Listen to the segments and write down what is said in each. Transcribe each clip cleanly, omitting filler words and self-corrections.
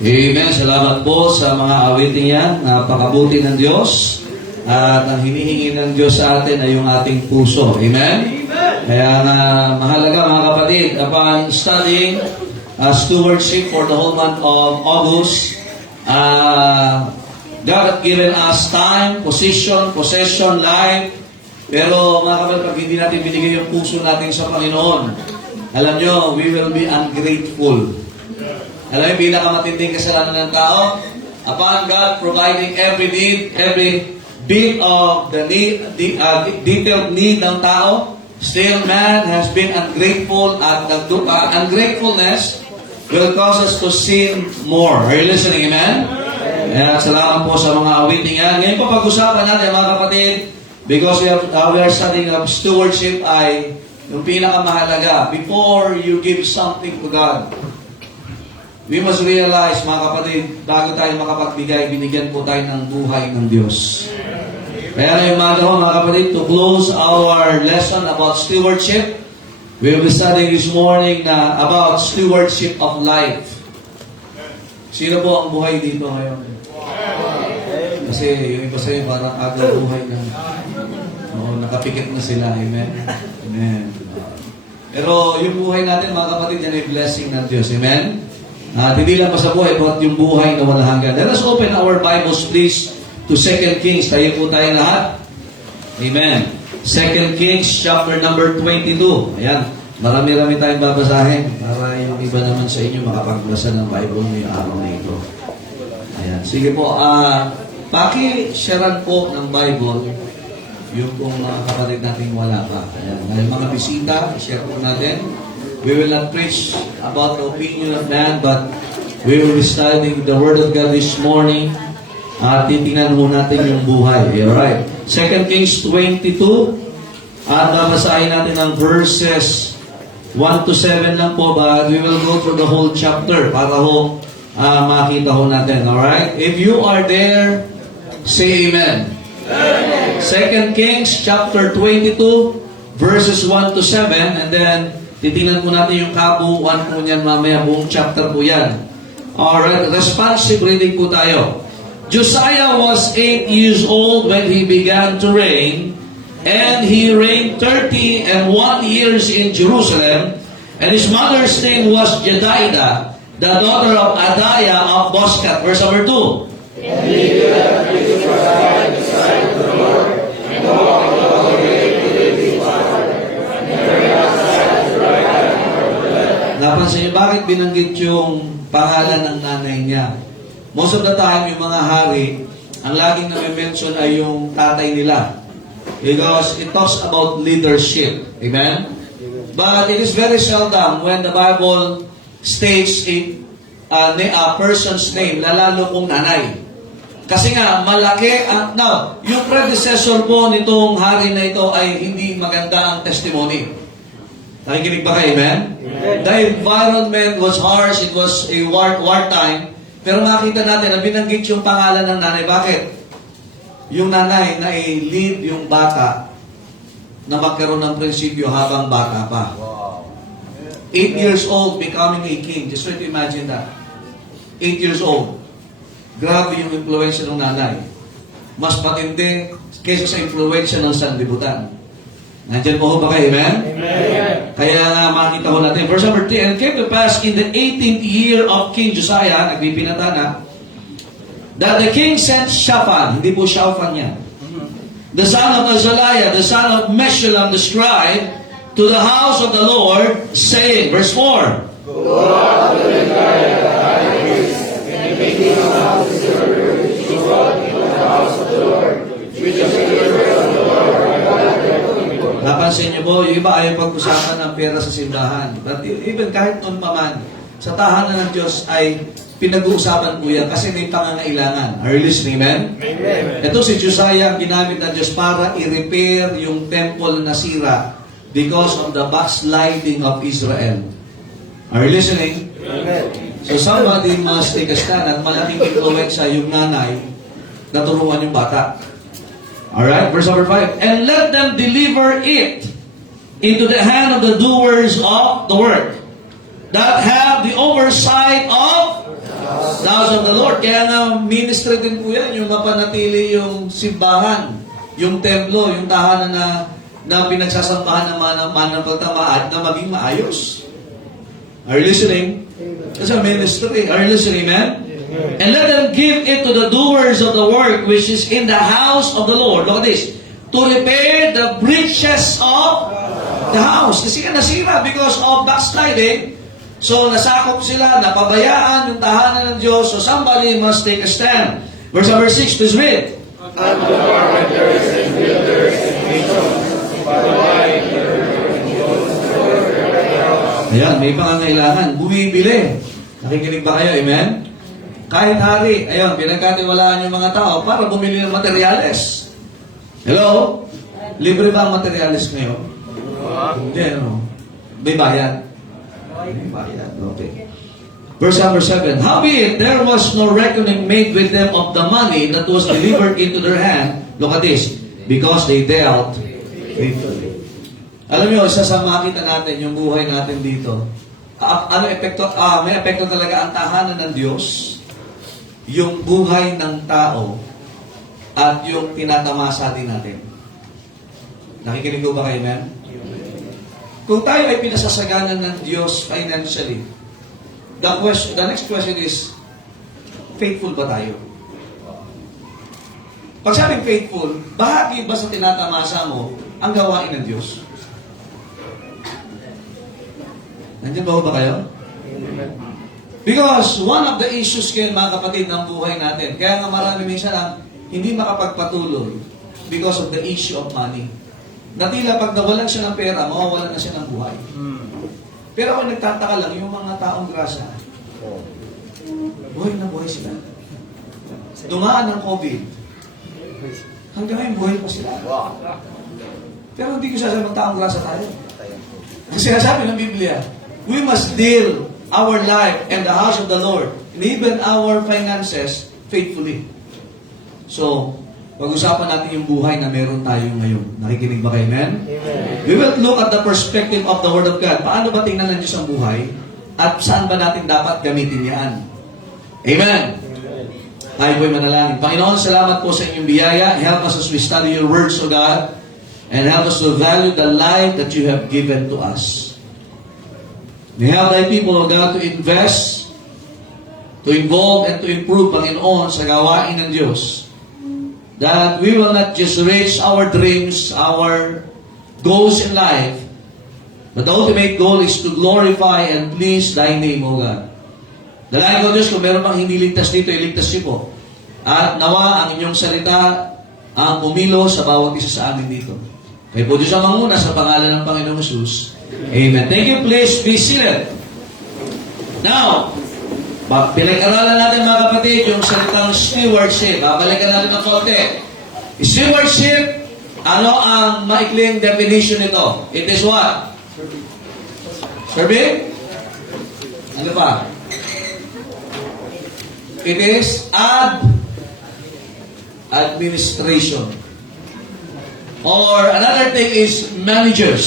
Amen. Salamat po sa mga awiting yan. Napakabuti ng Diyos. At ang hinihingi ng Diyos sa atin ay yung ating puso. Amen? Kaya mahalaga mga kapatid, upon studying stewardship for the whole month of August, God has given us time, position, possession, life. Pero mga kapatid, pag hindi natin binigay yung puso natin sa Panginoon, alam nyo, we will be ungrateful. Alam mo, pinakamatinding kasalanan ng tao, upon God providing every need, every bit of the need, detailed need ng tao, still man has been ungrateful at the ungratefulness will cause us to sin more. Are you listening, amen? Kaya salamat po sa mga awiting yan. Ngayon po pag-usapan natin mga kapatid, because we are studying of stewardship ay yung pinakamahalaga. Before you give something to God, we must realize, mga kapatid, bago tayo makapagbigay, binigyan po tayo ng buhay ng Diyos. Kaya ngayong umaga ko, mga kapatid, to close our lesson about stewardship, we will be studying this morning about stewardship of life. Sino po ang buhay dito ngayon? Kasi yung iba sa'yo, parang aga buhay na. Nakapikit na sila. Amen? Amen. Pero yung buhay natin, mga kapatid, yan ay blessing ng Diyos. Amen? Hindi lang sa buhay, but yung buhay na walang hanggan. Let us open our Bibles, please, to 2 Kings. Tayo po tayo lahat. Amen. 2 Kings, chapter number 22. Ayan. Marami-rami tayong babasahin para yung iba naman sa inyo makapagbasa ng Bible ngayong araw na ito. Ayan. Sige po, paki-sharean po ng Bible yung kung mga kapatid natin wala pa. Ayan. Dahil mga bisita, share po natin. We will not preach about the opinion of man, but we will be studying the Word of God this morning. Titingnan mo natin yung buhay. Alright. 2 Kings 22. At babasahin natin ang verses 1 to 7 lang po, but we will go through the whole chapter para ho makita ho natin. Alright? If you are there, say amen. Amen. 2 Kings chapter 22, verses 1 to 7, and then titingnan po natin yung kabuuan po niyan mamaya, buong chapter po yan. Alright, responsive reading po tayo. Josiah was 8 years old when he began to reign, and he reigned 31 years in Jerusalem, and his mother's name was Jedidah, the daughter of Adaiah of Boscat. Verse number 2. And he did everything for Josiah in the sight of the Lord, and walked in all the way to his father, and carried out the right hand of the left. Napansin niyo, bakit binanggit yung pangalan ng nanay niya? Most of the time, yung mga hari, ang laging nami-mention ay yung tatay nila. Because it talks about leadership. Amen? But it is very seldom when the Bible states a person's name, lalo kung nanay. Kasi nga, malaki now, yung predecessor po nitong hari na ito ay hindi maganda ang testimony. Nakikinig ba kayo, amen? The environment was harsh, it was a wartime, pero makita natin na binanggit yung pangalan ng nanay. Bakit? Yung nanay na i-lead yung bata na magkaroon ng prinsipyo habang bata pa. 8 years old, becoming a king. Just try to imagine that. 8 years old. Grabe yung influensya ng nanay. Mas patindi kaysa sa influensya ng sanlibutan. Nandiyan po ba kayo, amen? Amen. Kaya nga makita ko natin. Verse number 3, and came to pass in the 18th year of King Josiah, nagbibinata na, that the king sent Shaphan, hindi po Shaphan yan, the son of Azaliah, the son of Meshullam the scribe, to the house of the Lord, saying, verse 4, go up to the high priest, and make him a house of silver, to walk in the house of the Lord, which is the word of the Lord. Napansin niyo po, yung iba ayaw pag-usapan ng pera sa simbahan. But even kahit noon pa man, sa tahanan ng Diyos ay pinag-uusapan po yan kasi may pangangailangan. Are you listening, amen? Amen. Ito si Josiah, ginamit ng Diyos para i-repair yung temple na sira because of the backsliding of Israel. Are you listening? Amen. So somebody must take a stand at malaking influensya yung nanay na turuan yung bata. Alright, verse number 5. And let them deliver it into the hand of the doers of the work, that have the oversight of the house of the Lord. Kaya nga, ministry din po yan, yung mapanatili yung simbahan, yung templo, yung tahanan na pinagsasampahan ng mga mananampalataya at na maging maayos. Are you listening? That's a ministry. Are you listening, man? And let them give it to the doers of the work which is in the house of the Lord. Look at this. To repair the breaches of the house. Kasi nga nasira because of backsliding. So nasakop sila, napabayaan yung tahanan ng Diyos. So somebody must take a stand. Verse number 6, please read. And the carpenters and builders and masons, by the way, Ayan, may pangangailangan. Bumibili. Nakikinig ba kayo? Amen? Kahit hari, ayun, pinagkatiwalaan yung mga tao para bumili ng materyales. Hello? Libre ba ang materyales ngayon? Hindi, no? May bayad. May bayad, okay. Verse number 7, howbeit there was no reckoning made with them of the money that was delivered into their hand. Look at this. Because they dealt faithfully. Alam niyo, isa sa makita natin, yung buhay natin dito, ano epekto? May epekto talaga ang tahanan ng Diyos, yung buhay ng tao, at yung tinatamasa din natin. Nakikinig ko ba kayo, man? Kung tayo ay pinasasaganan ng Diyos financially, the next question is, faithful ba tayo? Pag sabing faithful, bahagi ba sa tinatamasa mo ang gawain ng Diyos? Nandiyan ba ba kayo? Because one of the issues kayo, mga kapatid, ng buhay natin, kaya nga marami minsan ang hindi makapagpatuloy because of the issue of money. Na tila pag nawalan siya ng pera, mawawalan na siya ng buhay. Pero ako nagtataka lang, yung mga taong grasa, buhay na buhay sila. Dumaan ng COVID. Hanggang ngayon, buhay pa sila. Pero hindi ko sasabi ng taong grasa tayo. Kasi sinasabi ng Biblia, we must deal our life and the house of the Lord, and even our finances, faithfully. So, pag-usapan natin yung buhay na meron tayo ngayon. Nakikinig ba kayo, amen? We will look at the perspective of the Word of God. Paano ba tingnan ng Diyos ang buhay? At saan ba natin dapat gamitin yan? Amen? Tayo po'y manalangin. Panginoon, salamat po sa inyong biyaya. Help us as we study your words, O God. And help us to value the life that you have given to us. May help thy people, O God, to invest, to involve, and to improve, Panginoon, sa gawain ng Diyos. That we will not just reach our dreams, our goals in life, but the ultimate goal is to glorify and please thy name, O God. Dalangin ko, Diyos, kung meron pang hindi ligtas dito, iligtas niyo po. At nawa ang inyong salita ang pumilo sa bawat isa sa amin dito. Kaya po Diyos ang manguna sa pangalan ng Panginoong Jesus. Amen. Thank you. Please be seated. Now, pinag-aralan natin mga kapatid yung salitang stewardship. Babalikan natin ng konti. Stewardship, ano ang maikling definition nito? It is what? Serving? Ano pa? It is administration. Or another thing is managers.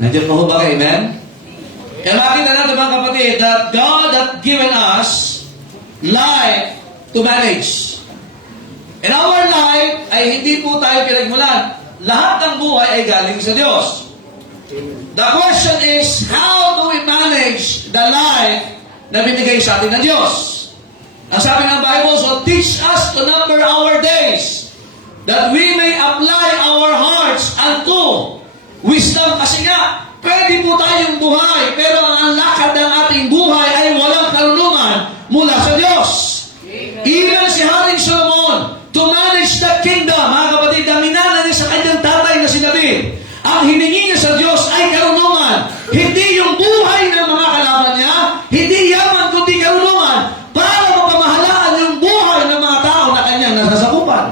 Nandiyan mo ba kayo, amen? Kaya makita natin mga kapatid that God has given us life to manage. And our life ay hindi po tayo pinagmulan. Lahat ng buhay ay galing sa Diyos. The question is, how do we manage the life na binigay sa atin ng Diyos? Ang sabi ng Bible, so teach us to number our days, that we may apply our hearts unto wisdom. Kasi nga, pwede po tayong buhay, pero ang lakad ng ating buhay ay walang karunungan mula sa Diyos. Even si Haring Solomon, to manage the kingdom, mga kapatid, ang minana niya sa kanyang tatay na si David, ang hiningi niya sa Diyos ay karunungan. Hindi yung buhay ng mga kalaban niya, hindi yaman kundi karunungan, para mapamahalaan yung buhay ng mga tao na kanyang nasasakupan.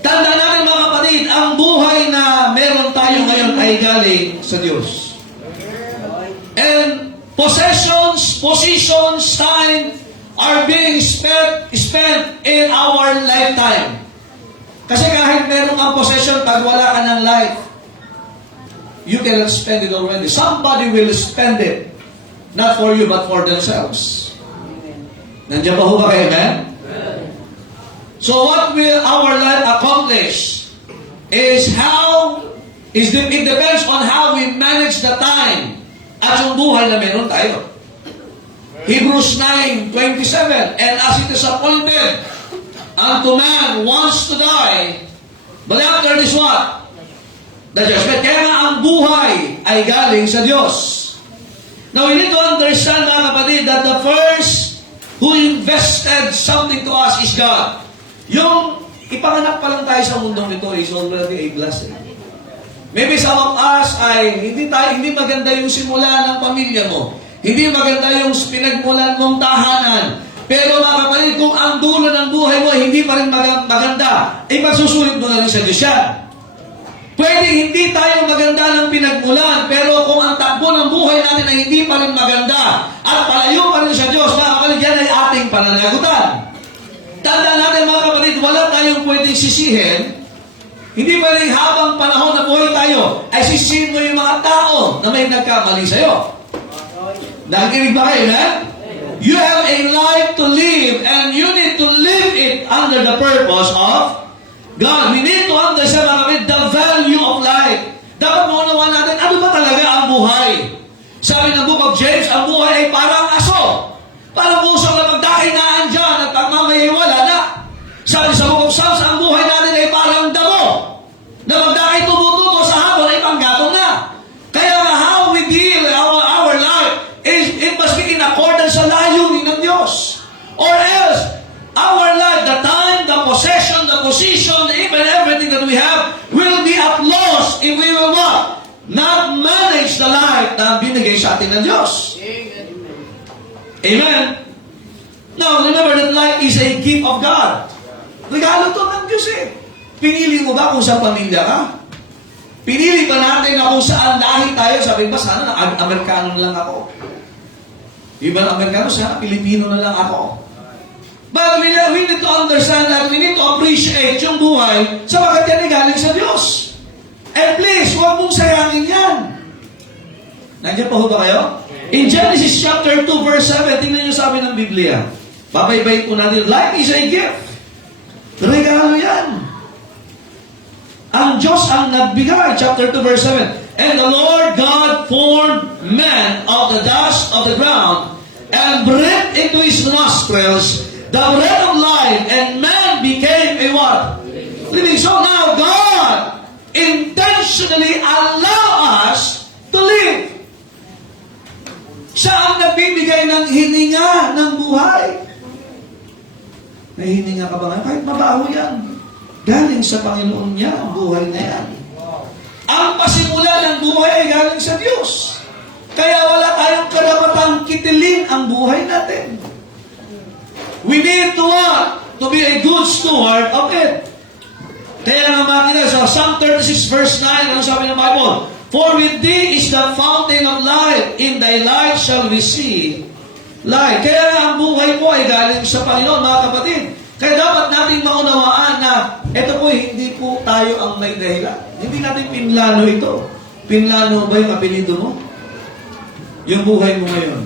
Tanda natin mga kapatid, ang buhay na meron tayo ngayon ay galing sa Diyos. And possessions, positions, time are being spent in our lifetime. Kasi kahit meron kang possession, pag wala ka ng life, you cannot spend it already. Somebody will spend it. Not for you, but for themselves. Nandiyan pa ho ba kayo, amen? So what will our life accomplish it depends on how we manage the time at yung buhay na meron tayo. Hebrews 9:27, and as it is appointed unto man once to die, but after this what? The judgment. Kaya nga ang buhay ay galing sa Diyos. Now we need to understand, mga kapatid, that the first who invested something to us is God. Yung ipanganak pa lang tayo sa mundong ito is already a blessing. Maybe some of us ay hindi maganda yung simula ng pamilya mo. Hindi maganda yung pinagmulan mong tahanan. Pero mga kapatid, kung ang dulo ng buhay mo ay hindi pa rin maganda, ipagsusulit mo na rin sa Diyos yan. Pwede hindi tayo maganda ng pinagmulan, pero kung ang takbo ng buhay natin ay hindi pa rin maganda at palayo pa rin sa Diyos, mga kapatid, yan ay ating pananagutan. Tandaan natin, mga kapatid, wala tayong pwedeng sisihin. Hindi pa rin habang panahon na buhay tayo, ay sisihin mo yung mga tao na may nagkamali sa'yo. Nakikinig ba kayo, ha? You have a life to live, and you need to live it under the purpose of God. We need to understand, mga kapatid, the value of life. Dapat maunawan natin, ano ba talaga ang buhay? Sabi ng Book of James, ang buhay ay parang aso. Parang usok na pagdakinaan dyan at pagmamayay wala na. Sabi sa Book of Psalms, ang buhay natin ay parang damo. Na pagdakay tumututo sa hapon ay panggatong na. Kaya how we deal our life, it must be in accordance sa layunin ng Diyos. Or else, our life, the time, the possession, the position, even everything that we have will be at loss if we will what? Not manage the life na binigay sa atin ng Diyos. Amen? Now, remember that life is a gift of God. Regalo to ng Diyos eh. Pinili mo ba kung saan pamilya ka? Pinili ba natin na kung saan lahi tayo? Sabi ba, sana Amerikano na lang ako. Iba na Amerikano, sana Pilipino na lang ako. But we need to understand that we need to appreciate yung buhay sapagkat yan ay galing sa Diyos. And please, huwag mong sayangin yan. Nandiyan pa ho ba kayo? In Genesis chapter 2 verse 7, tingnan nyo sabi ng Biblia. Babaybay po natin, life is a gift. Regalo yan. Ang Diyos ang nagbigay, chapter 2 verse 7. And the Lord God formed man of the dust of the ground and breathed into his nostrils the breath of life, and man became a what? Living. So now God intentionally allow us to live. Siya ang nagbibigay ng hininga ng buhay. May hininga ka ba ngayon? Kahit mabaho yan. Galing sa Panginoon niya ang buhay na yan. Ang pasimula ng buhay ay galing sa Diyos. Kaya wala tayong karapatang kitilin ang buhay natin. We need to what? To be a good steward of it. Kaya nga makina sa Psalm 36 verse 9, ano sabi ng Bible? For with thee is the fountain of life, in thy light shall we see light. Kaya nga ang buhay mo ay galing sa Panginoon, mga kapatid. Kaya dapat natin maunawaan na ito po, hindi po tayo ang may dahilan. Hindi natin pinlano ito. Pinlano ba yung apelido mo? Yung buhay mo ngayon.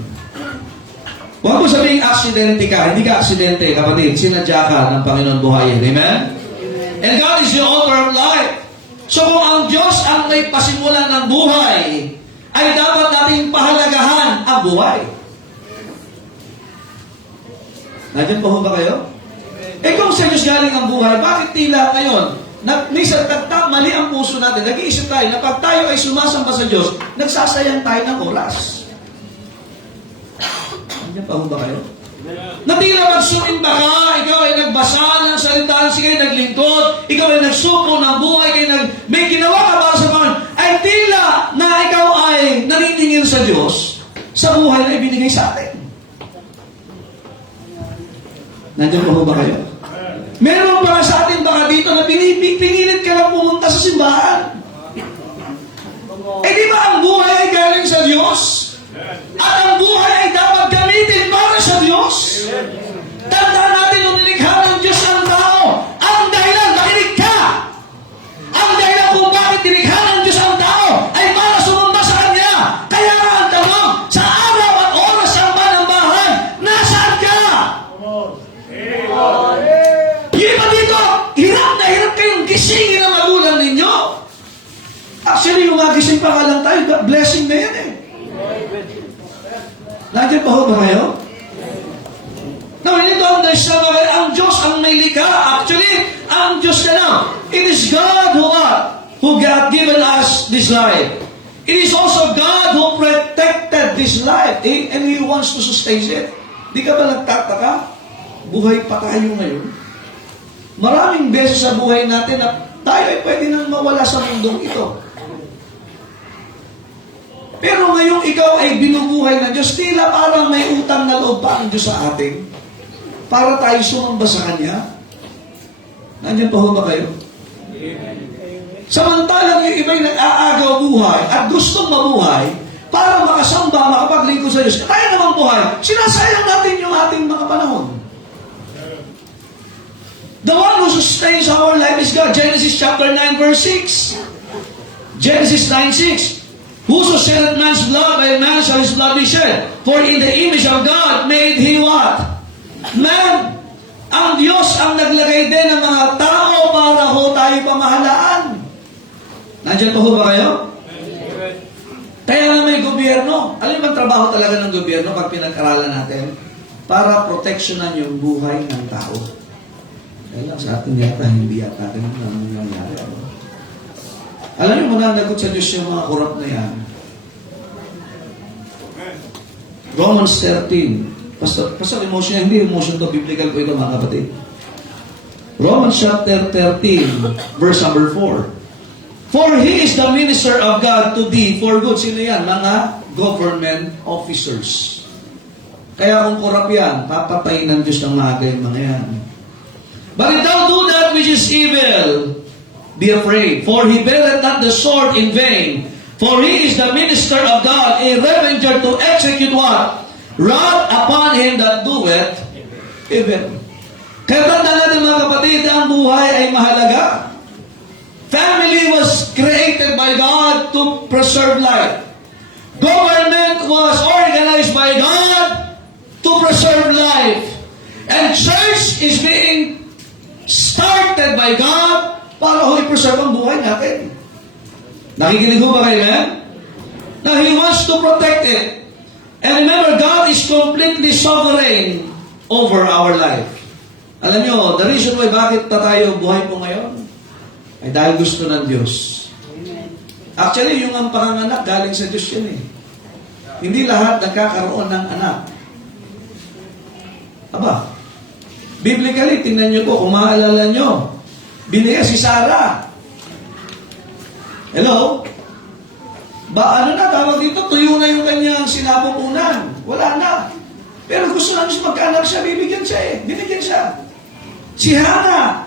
Huwag mo sabihin aksidente ka. Hindi ka aksidente, kapatid. Sinadya ka ng Panginoon buhayin. Amen? And God is the author of life. So kung ang Diyos ang may pasimulan ng buhay, ay dapat natin pahalagahan ang buhay. Nandiyan po ba kayo? Eh kung sa Diyos galing ang buhay, bakit tila ngayon, minsan mali ang puso natin, nag-iisip tayo na pag tayo ay sumasamba sa Diyos, nagsasayang tayo ng oras. Nandiyan pa ba kayo? Na tila magsuimba ka, ikaw ay nagbasa ng salita, sige naglingkod, ikaw ay nagsuko ng buhay, may ginawa ka para sa Panginoon, ay tila na ikaw ay naniningil sa Diyos sa buhay na ibinigay sa atin. Nandiyan pa ba kayo? Meron pa sa atin baka dito na pinilit ka lang pumunta sa simbahan. Eh di ba ang buhay ay galing sa Diyos? At ang buhay ay dapat gamitin para sa Diyos? Tandaan natin nung nilikha ng Diyos ang tao. Ang dahilan, makinig ka! Ang dahilan kung bakit nilikha ng Diyos ang tao ay para sumamba sa Kanya. Kaya nga ang tanong, sa araw at oras ang bahay, nasaan ka? gisingin ang magulang ninyo. Actually, yung magising pa nga lang tayo, blessing na yan eh. Nandiyan pa ho ba kayo? Now, we need to understand that ang Diyos ang may likha. Actually, ang Diyos na lang. It is God who God given us this life. It is also God who protected this life. And He wants to sustain it. Di ka ba nagtataka? Buhay pa tayo ngayon. Maraming beses sa buhay natin na tayo ay pwede nang mawala sa mundong ito. Pero ngayong ikaw ay binubuhay ng Diyos, tila parang may utang na loob pa ang Diyos sa atin para tayo sumamba sa Kanya. Nandiyan pa ho ba kayo? Samantalang yung iba'y nag-aagaw buhay at gustong mabuhay para makasamba, makapaglingkod sa Diyos. Tayo naman buhay, sinasayang natin yung ating mga panahon. The one who sustains our life is God. Genesis chapter 9 verse 6. Genesis 9:6. Whoso sheddeth man's blood, by man shall his blood be shed. For in the image of God made He what? Man. Ang Diyos ang naglagay din ng mga tao para ho tayo pamahalaan. Nandiyan pa ho ba kayo? Kaya nga may gobyerno. Alam mo ang trabaho talaga ng gobyerno pag pinag-aralan natin? Para proteksyonan yung buhay ng tao. Kaya lang sa atin yata, hindi yata rin ang nangyayari. Alam niyo, mananagot sa Diyos yung mga korap na yan. Romans 13. Pastor emotion, hindi emotion to, biblical po ito mga kapatid. Romans chapter 13, verse number 4. For He is the minister of God to thee for good. Sino yan? Mga government officers. Kaya kung korap yan, papatayin ng Diyos ng mga yan. But if thou do that which is evil, be afraid, for He beareth not the sword in vain. For He is the minister of God, a revenger to execute what? Wrath upon him that doeth evil. Kaya tandaan natin mga kapatid, ang buhay ay mahalaga. Family was created by God to preserve life. Government was organized by God to preserve life. And church is being started by God para ho i-preserve ang buhay natin. Nakikinig ho ba kayo yan? Now, He wants to protect it. And remember, God is completely sovereign over our life. Alam nyo, the reason why bakit tayo buhay po ngayon ay dahil gusto ng Diyos. Actually, yung ang panganganak galing sa Diyos yan eh. Hindi lahat nagkakaroon ng anak. Aba, biblically, tingnan nyo po, kung maalala nyo, binigay si Sarah. Hello? Ano na, tawag dito, tuyo na yung kanyang sinapupunan. Wala na. Pero gusto lang siya magkaanak siya, bibigyan siya eh. Binigyan siya. Si Hannah,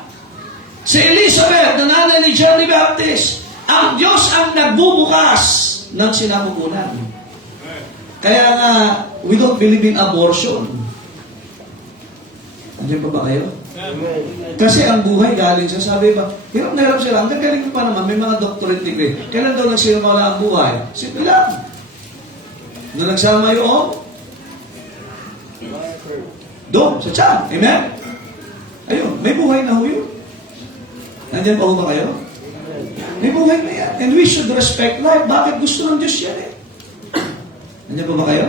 si Elizabeth, na nanay ni John the Baptist, ang Diyos ang nagbubukas ng sinapupunan. Kaya nga, we don't believe in abortion. Andiyan pa ba kayo? Kasi ang buhay galing sa sabi ba, hirap na hirap sila. Ang gagaling pa naman, may mga doctorate degree. Kailan daw nagsimula ang buhay? Simple lang. Nung nagsama yung doon, sa tiyan. Amen? Ayun, may buhay na ho yun. Nandiyan pa ho ba kayo? May buhay na yan. And we should respect life. Bakit gusto ng Diyos yan eh? Nandiyan pa ba kayo?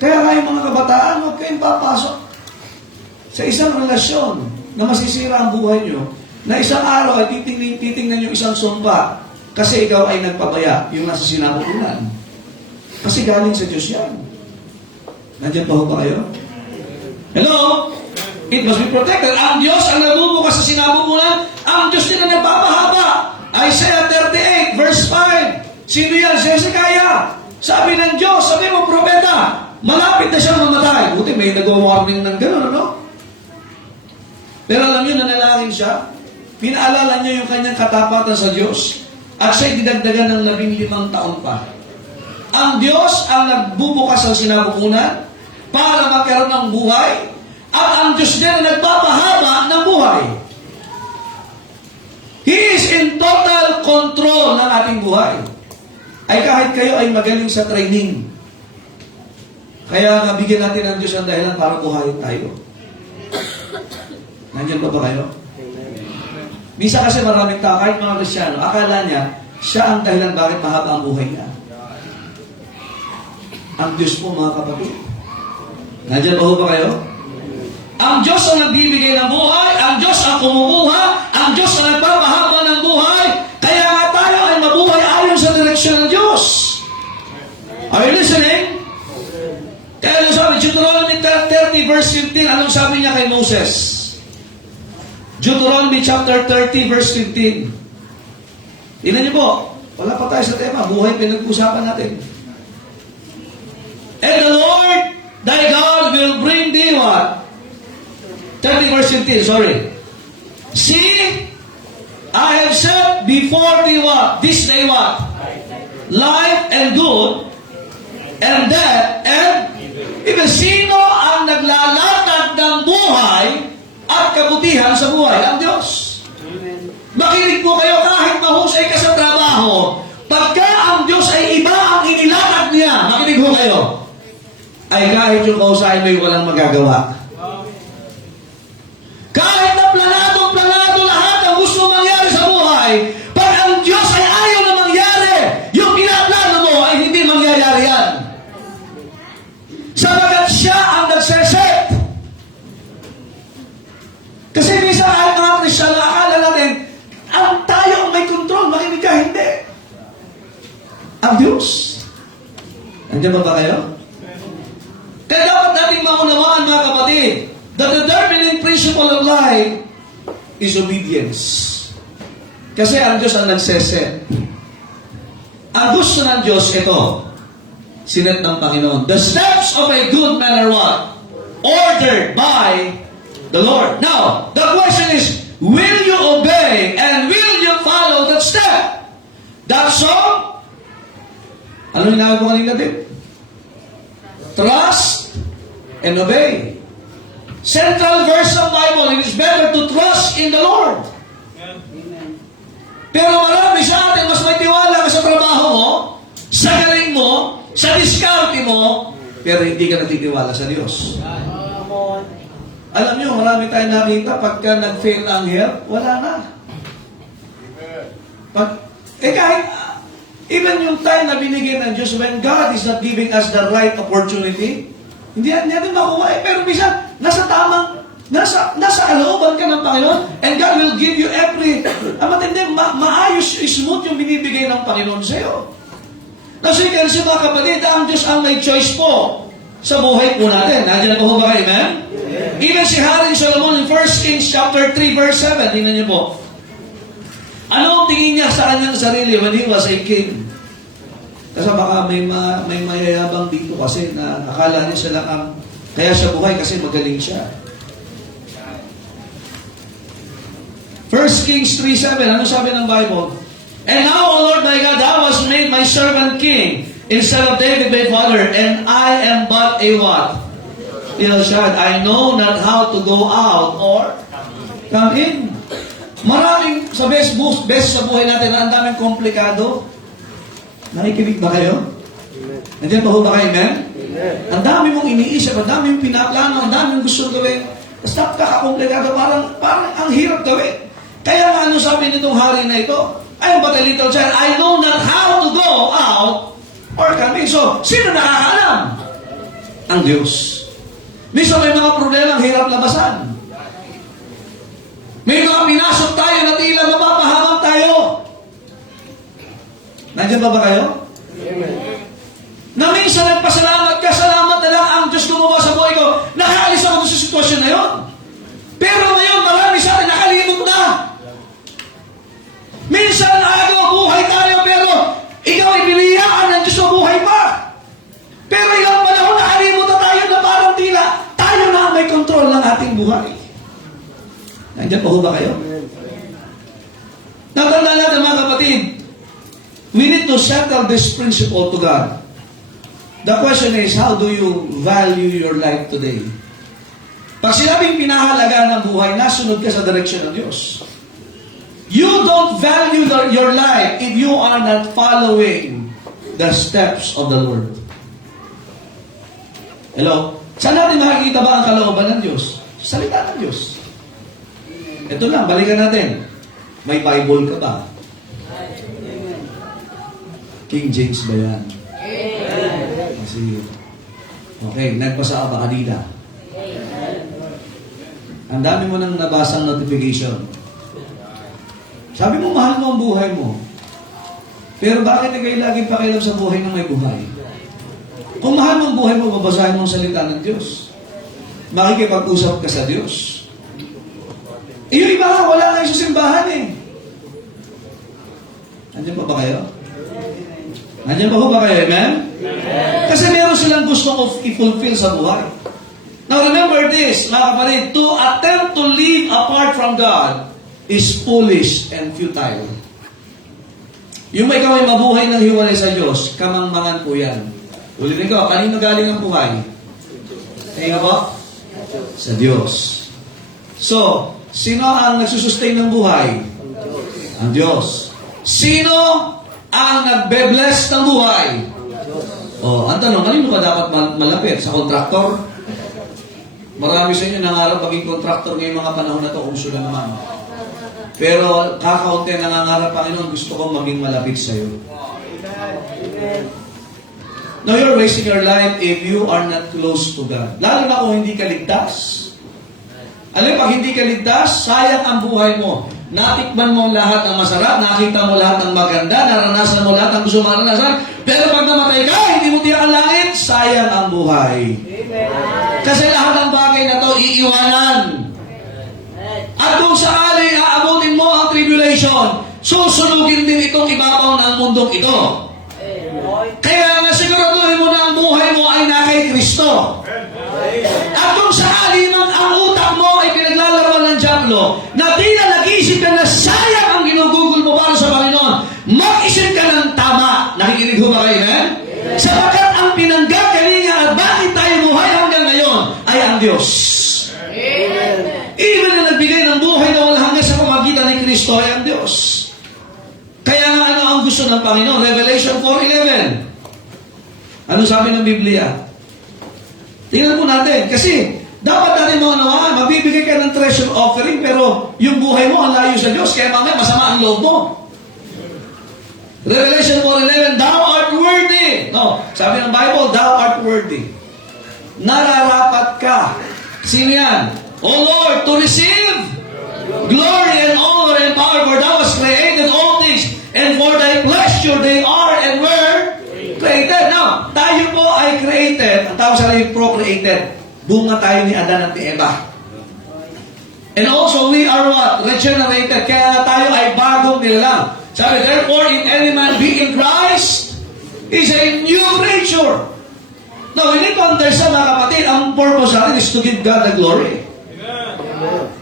Kaya kayong mga kabataan, huwag kayong papasok sa isang relasyon na masisira ang buhay nyo, na isang araw ay titingnan nyo isang sumpa kasi ikaw ay nagpabaya yung nasa sinapupunan. Kasi galing sa Diyos yan. Nandiyan pa ho ba kayo? Hello? It must be protected. Ang Diyos ang nagbubukas sa sinapupunan, ang Diyos din ang nagpapahaba. Isaiah 38 verse 5. Sino yan? Hezekiah. Sabi ng Diyos, sabi mo, propeta, malapit na siyang mamatay. Buti may nag-warning ng gano'n, ano? Pero alam niyo, nanalangin siya. Pinaalala niya yung kanyang katapatan sa Diyos. At siya'y didagdagan ng 15 taon pa. Ang Diyos ang nagbubukas ng sinapupunan para magkaroon ng buhay. At ang Diyos din ang nagpapahaba ng buhay. He is in total control ng ating buhay. Ay kahit kayo ay magaling sa training. Kaya nga bigyan natin ng Diyos ang dahilan para buhayin tayo. Nandiyan pa ba kayo? Minsan kasi maraming tao, kahit mga Kristiyano, akala niya, siya ang dahilan bakit mahaba ang buhay niya. Ang Diyos po, mga kapatid. Nandiyan ba ho ba kayo? Ang Diyos ang nagbibigay ng buhay, ang Diyos ang kumukuha, ang Diyos ang nagpapahaba ng buhay, kaya nga tayo ay mabuhay ayon sa direksyon ng Diyos. Are you listening? Kaya ano sabi, Deuteronomy 30 verse 15, anong sabi niya kay Moses? Deuteronomy chapter 30 verse 15. Tingnan niyo po, wala pa tayo sa tema, buhay pinag-usapan natin. And the Lord, thy God, will bring thee what? 30 verse 15, sorry. See, I have set before thee what? This day what? Life and good, and death, and even sino ang naglalatag ng buhay at kabutihan sa buhay? Ang Diyos. Makinig po kayo kahit mahusay ka sa trabaho, pagka ang Diyos ay iba ang inilatag niya, makinig po kayo, ay kahit yung kausahin mo'y walang magagawa. Kahit na planado lahat ang gusto mangyari sa buhay, pag ang Diyos ay ayaw na mangyari, yung pinaplano mo ay hindi mangyayari yan. Sabagat siya ang nagseset. Kasi minsan kahit mga Kristiyano, akala natin, ang tayo ang may control, makinig ka, hindi. Ang Diyos. Nandiyan ba kayo? Kaya dapat nating maunawaan, mga kapatid, the determining principle of life is obedience. Kasi ang Diyos ang nagseset. Ang gusto ng Diyos, ito, sinet ng Panginoon. The steps of a good man are what? Ordered by the Lord. Now, the question is, will you obey and will you follow that step? That's all? Ano yung nagawa ko kanina din? Trust and obey. Central verse of Bible, it is better to trust in the Lord. Pero marami sa atin, mas may tiwala ka sa trabaho mo, sa galing mo, sa diskarte mo, pero hindi ka natitiwala sa Diyos. Alam nyo, marami tayong nakita, pagka nag-fail na ang health, wala na. Kahit, even yung time na binigyan ng Diyos, when God is not giving us the right opportunity, hindi natin makuha eh. Pero bisa, nasa kalooban ka ng Panginoon, and God will give you every, matindi, maayos, smooth yung binibigay ng Panginoon sa iyo. Kasi kasi mga kapatid, ang Diyos ang may choice po sa buhay po natin. Nandiyan na po ba kayo, amen? Even si Haring Solomon in 1 Kings chapter 3 verse 7, tingnan niyo po. Ano ang tingin niya sa kanyang sarili when he was a king? Kasi baka may mayayabang dito kasi na akala niya siya lang ang kaya siya buhay kasi magaling siya. 1 Kings 3:7, ano sabi ng Bible? And now, O Lord my God, thou hast made my servant king instead of David my father, and I am but a what? Elshad, I know not how to go out or come in. Maraming sa best sa buhay natin, ang daming komplikado. Nakikinig ba kayo? Nandiyan pa ho ba kayo, amen? Ang dami mong iniisip, ang dami mong pinaplano, ang dami mong gusto gawin. Basta kakakomplikado, parang ang hirap gawin. Kaya nga, ano sabi nitong hari na ito? I am but a little child. I know not how to go out or come in. So, sino nakakaalam? Ang Diyos. Minsan may mga problema, ang hirap labasan. May mga pinasok tayo na tila mapapahamak tayo. Nandiyan ba kayo? Amen. Na minsan nagpasalamat ka, salamat na lang ang Diyos gumawa sa buhay ko. Nakaalis ako sa sitwasyon na yun. Pero ngayon, marami sa atin nakalimot na. Minsan, buhay tayo, pero ikaw ay piniyaan ng Diyos na buhay pa. Pero ilang panahon nakalimot na tayo na parang tila tayo na ang may kontrol ng ating buhay. Nandiyan pa ho ba kayo? Natandaan natin mga kapatid, we need to settle this principle to God. The question is, how do you value your life today? Pag sinabing pinahalagaan ng buhay, nasunod ka sa direksyon ng Diyos. You don't value your life if you are not following the steps of the Lord. Hello? Saan natin makikita ba ang kalooban ng Diyos? Salita ng Diyos. Ito lang, balikan natin. May Bible ka ba? King James ba yan? Kasi, okay, nagpasa ka ba kanina? Ang dami mo nang nabasang notification. Sabi mo, mahal mo ang buhay mo. Pero bakit kayo laging pakialam sa buhay ng may buhay? Kung mahal mo ang buhay mo, babasahin mo ang salita ng Diyos. Makikipag-usap ka sa Diyos. Yung iba, wala kayo sa simbahan eh. Andiyan pa ba kayo? Andiyan pa ba kayo, amen? Kasi meron silang gustong i-fulfill sa buhay. Now remember this, mga kapatid, to attempt to live apart from God is foolish and futile. Yung may kamay mabuhay ng hiwalay sa Diyos, kamangmangan po yan. Ulitin ko, kanino galing ang buhay? Kaya ba? Sa Diyos. So, sino ang nagsusustain ng buhay? Ang Diyos. Sino ang nagbe-bless ng buhay? Ang tanong, kanino ka dapat malapit? Sa kontraktor? Marami sa inyo nangarap maging kontraktor ngayong mga panahon na ito, kung sila naman. Pero kakaunti nangangarap, Panginoon, gusto kong maging malapit sa iyo. Now you're wasting your life if you are not close to God. Lalo na kung hindi ka ligtas. Alam, pag hindi ka ligtas, sayang ang buhay mo. Natikman mo lahat ng masarap, nakita mo lahat ng maganda, naranasan mo lahat ng gusto maranasan, pero pag namatay ka, hindi mo tiyak ang langit, sayang ang buhay. Kasi lahat ng bagay na to iiwanan. At kung sakali aabutin mo ang tribulation, susunugin din itong ibabaw ng mundong ito. Kaya nga siguraduhin mo na ang buhay mo ay na kay Kristo. At kung sakali man ang utak mo ay pinaglalaroan ng Diablo, na di na nag-iisip ka na sayang ang ginugugol mo para sa Panginoon, mag-isip ka ng tama. Nakikinig ho ba kayo, amen? Sapagkat ang pinanggagalingan at bakit tayo buhay hanggang ngayon ay ang Diyos. Even na nagbigay ng buhay na walang hanggan sa pamagitan ni Kristo ay ang Diyos. Kaya nga ano ang gusto ng Panginoon? Revelation 4:11. Ano sabi ng Biblia? Tingnan po natin. Kasi dapat natin mga nawaan, magbibigay ka ng treasure offering pero yung buhay mo ang layo sa Diyos. Kaya mamaya masama ang loob mo. Revelation 4:11, thou art worthy. No, sabi ng Bible, thou art worthy. Nararapat ka. Sino yan? O Lord, to receive glory and honor and power, for thou hast created all things, and for thy pleasure they are and were created. Now, tayo po ay created. Ang tawag sa rin procreated. Bunga tayo ni Adan at ni Eva. And also, we are what? Regenerated. Kaya tayo ay bagong nilalang. Sabi, therefore, if any man be in Christ, is a new creature. Now, we need to understand, mga kapatid, ang purpose natin is to give God the glory.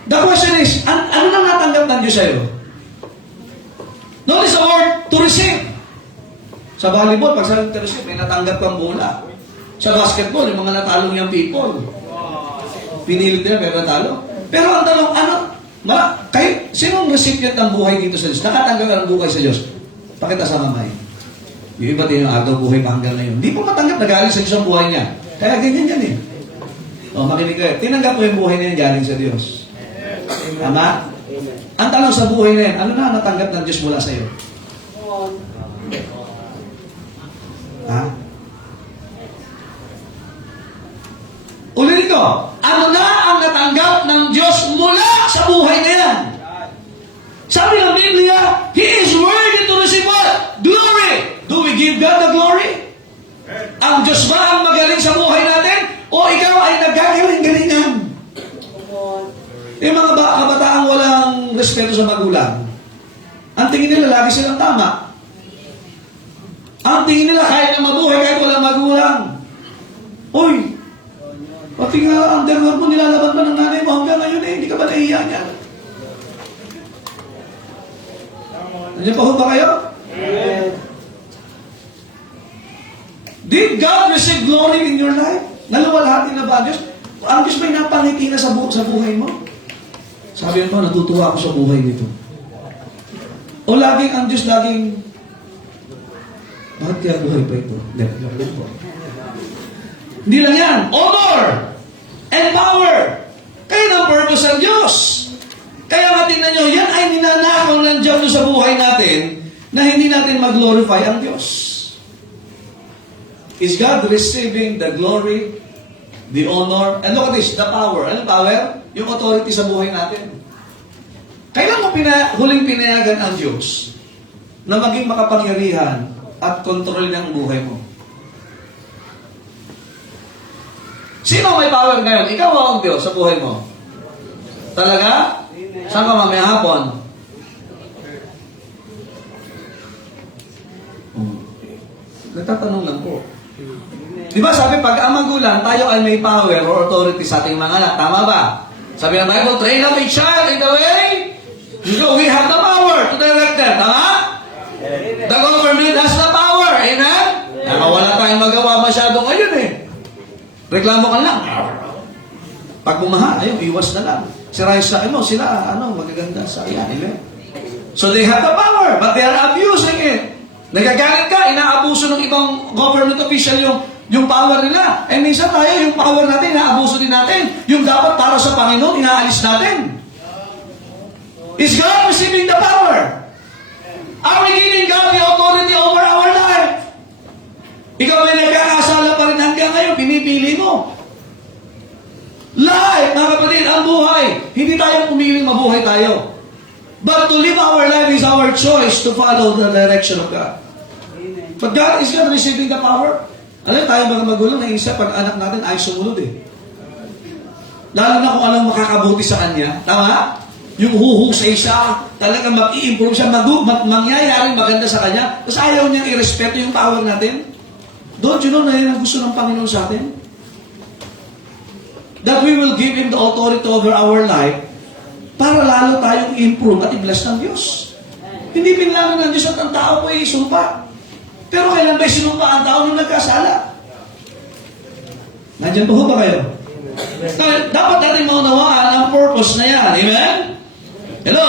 The question is, ano nang natanggap ng Diyos sa'yo? Notice the word, to receive. Sa volleyball, pag sabi to receive, may natanggap kang bola. Sa basketball, yung mga natalong yung people. Pinilit nila, pero natalo. Pero ang tanong, sinong recipient ng buhay dito sa Diyos? Nakatanggap ng buhay sa Diyos? Pakita sa kamay. Yung iba din yung agaw buhay pa hanggang ngayon. Hindi po matanggap na galing sa Diyos ang buhay niya. Kaya ganyan yan eh. Makinig kayo. Tinanggap mo yung buhay na yan galing sa Diyos. Tama? Ang tanong sa buhay na yan, ano na natanggap ng Diyos mula sa iyo? Ha? Ulitin ko, ano na ang natanggap ng Diyos mula sa buhay na yan? Sabi ng Biblia, He is worthy to receive what? Glory! Do we give God the glory? Ang Diyos ba ang magaling sa buhay natin? O ikaw ay nagkagaling-galingan? Yung mga kabataang walang respeto sa magulang, ang tingin nila lagi silang tama. Ang tingin nila kahit na mabuhay, kahit walang magulang. Uy, pati nga underwear mo nilalaban pa ng nanay mo hanggang ngayon eh, hindi ka ba nahihiya niya? Nandiyan pa ho ba kayo? Did God receive glory in your life? Naluwalhati na ba ang Diyos? Ang Diyos ba'y napangiti na sa buhay mo? Sabi mo, natutuwa ako sa buhay nito. O laging ang Diyos laging, bakit kaya buhay pa ito? Hindi lang yan. Honor and power. Kaya ang purpose ng Diyos. Kaya nga tingnan nyo, yan ay ninanakaw ng Diyos sa buhay natin na hindi natin mag-glorify ang Diyos. Is God receiving the glory, the honor, and look at this, the power. Ano power? Yung authority sa buhay natin. Kailan mo huling pinayagan ang Diyos na maging makapangyarihan at kontrol ng buhay mo? Sino may power ngayon? Ikaw o ang Diyos sa buhay mo? Talaga? Saan ka mamaya hapon? Nagtatanong lang po. Di ba sabi, pag ang magulang, tayo ay may power or authority sa ating mga anak. Tama ba? Sabi ng Bible, train up a child in the way. We have the power to direct them. Tama? The government has the power. Amen? Wala tayong magawa masyado ngayon eh. Reklamo ka lang. Pag bumaha, ayun, iwas na lang. Si Raisa, sila, magaganda sa iyan. Amen? So they have the power, but they are abusing it. Nagagalit ka, inaabuso ng ibang government official yung power nila. Eh minsan tayo, yung power natin, inaabuso din natin. Yung dapat para sa Panginoon, inaalis natin. Is God receiving the power? Are we giving God the authority over our life? Ikaw ay nagkakasala pa rin hanggang ngayon, pinipili mo. Life, mga kapatid, ang buhay. Hindi tayo pumiling mabuhay tayo. But to live our life is our choice to follow the direction of God. But God, is God receiving the power? Alam tayo mga magulang, naisip pag anak natin ay sumunod eh. Lalo na kung anong makakabuti sa kanya. Tama? Yung huhusay siya, talagang mag-i-improve siya, mangyayaring maganda sa kanya, tapos ayaw niyang i-respeto yung power natin. Don't you know na yun ang gusto ng Panginoon sa atin? That we will give Him the authority over our life para lalo tayong improve at i-bless ng Diyos. Hindi pinlangan ng Diyos at ang tao po ay isumpa. Pero kailan ba'y sinumpa ang tao nung nagkasala? Nandiyan po ba kayo? Dapat natin maunawaan ang purpose na yan. Amen? Hello?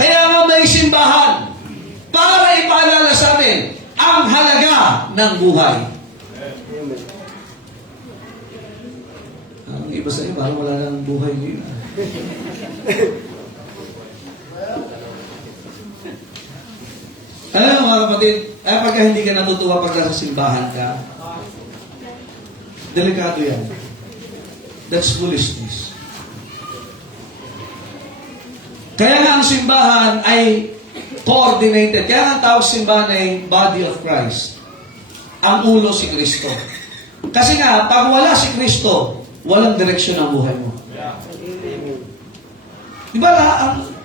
Kaya nga may simbahan para ipaalala sa atin ang halaga ng buhay. Ang iba sa iyo, parang wala nang buhay ngayon. Alam mo mga kapatid, pagka hindi ka natutuwa pagka sa simbahan ka, delikado yan. That's foolishness. Kaya nga ang simbahan ay coordinated. Kaya nga ang tawag simbahan ay body of Christ. Ang ulo si Kristo. Kasi nga, pag wala si Kristo, walang direksyon ang buhay mo. Di ba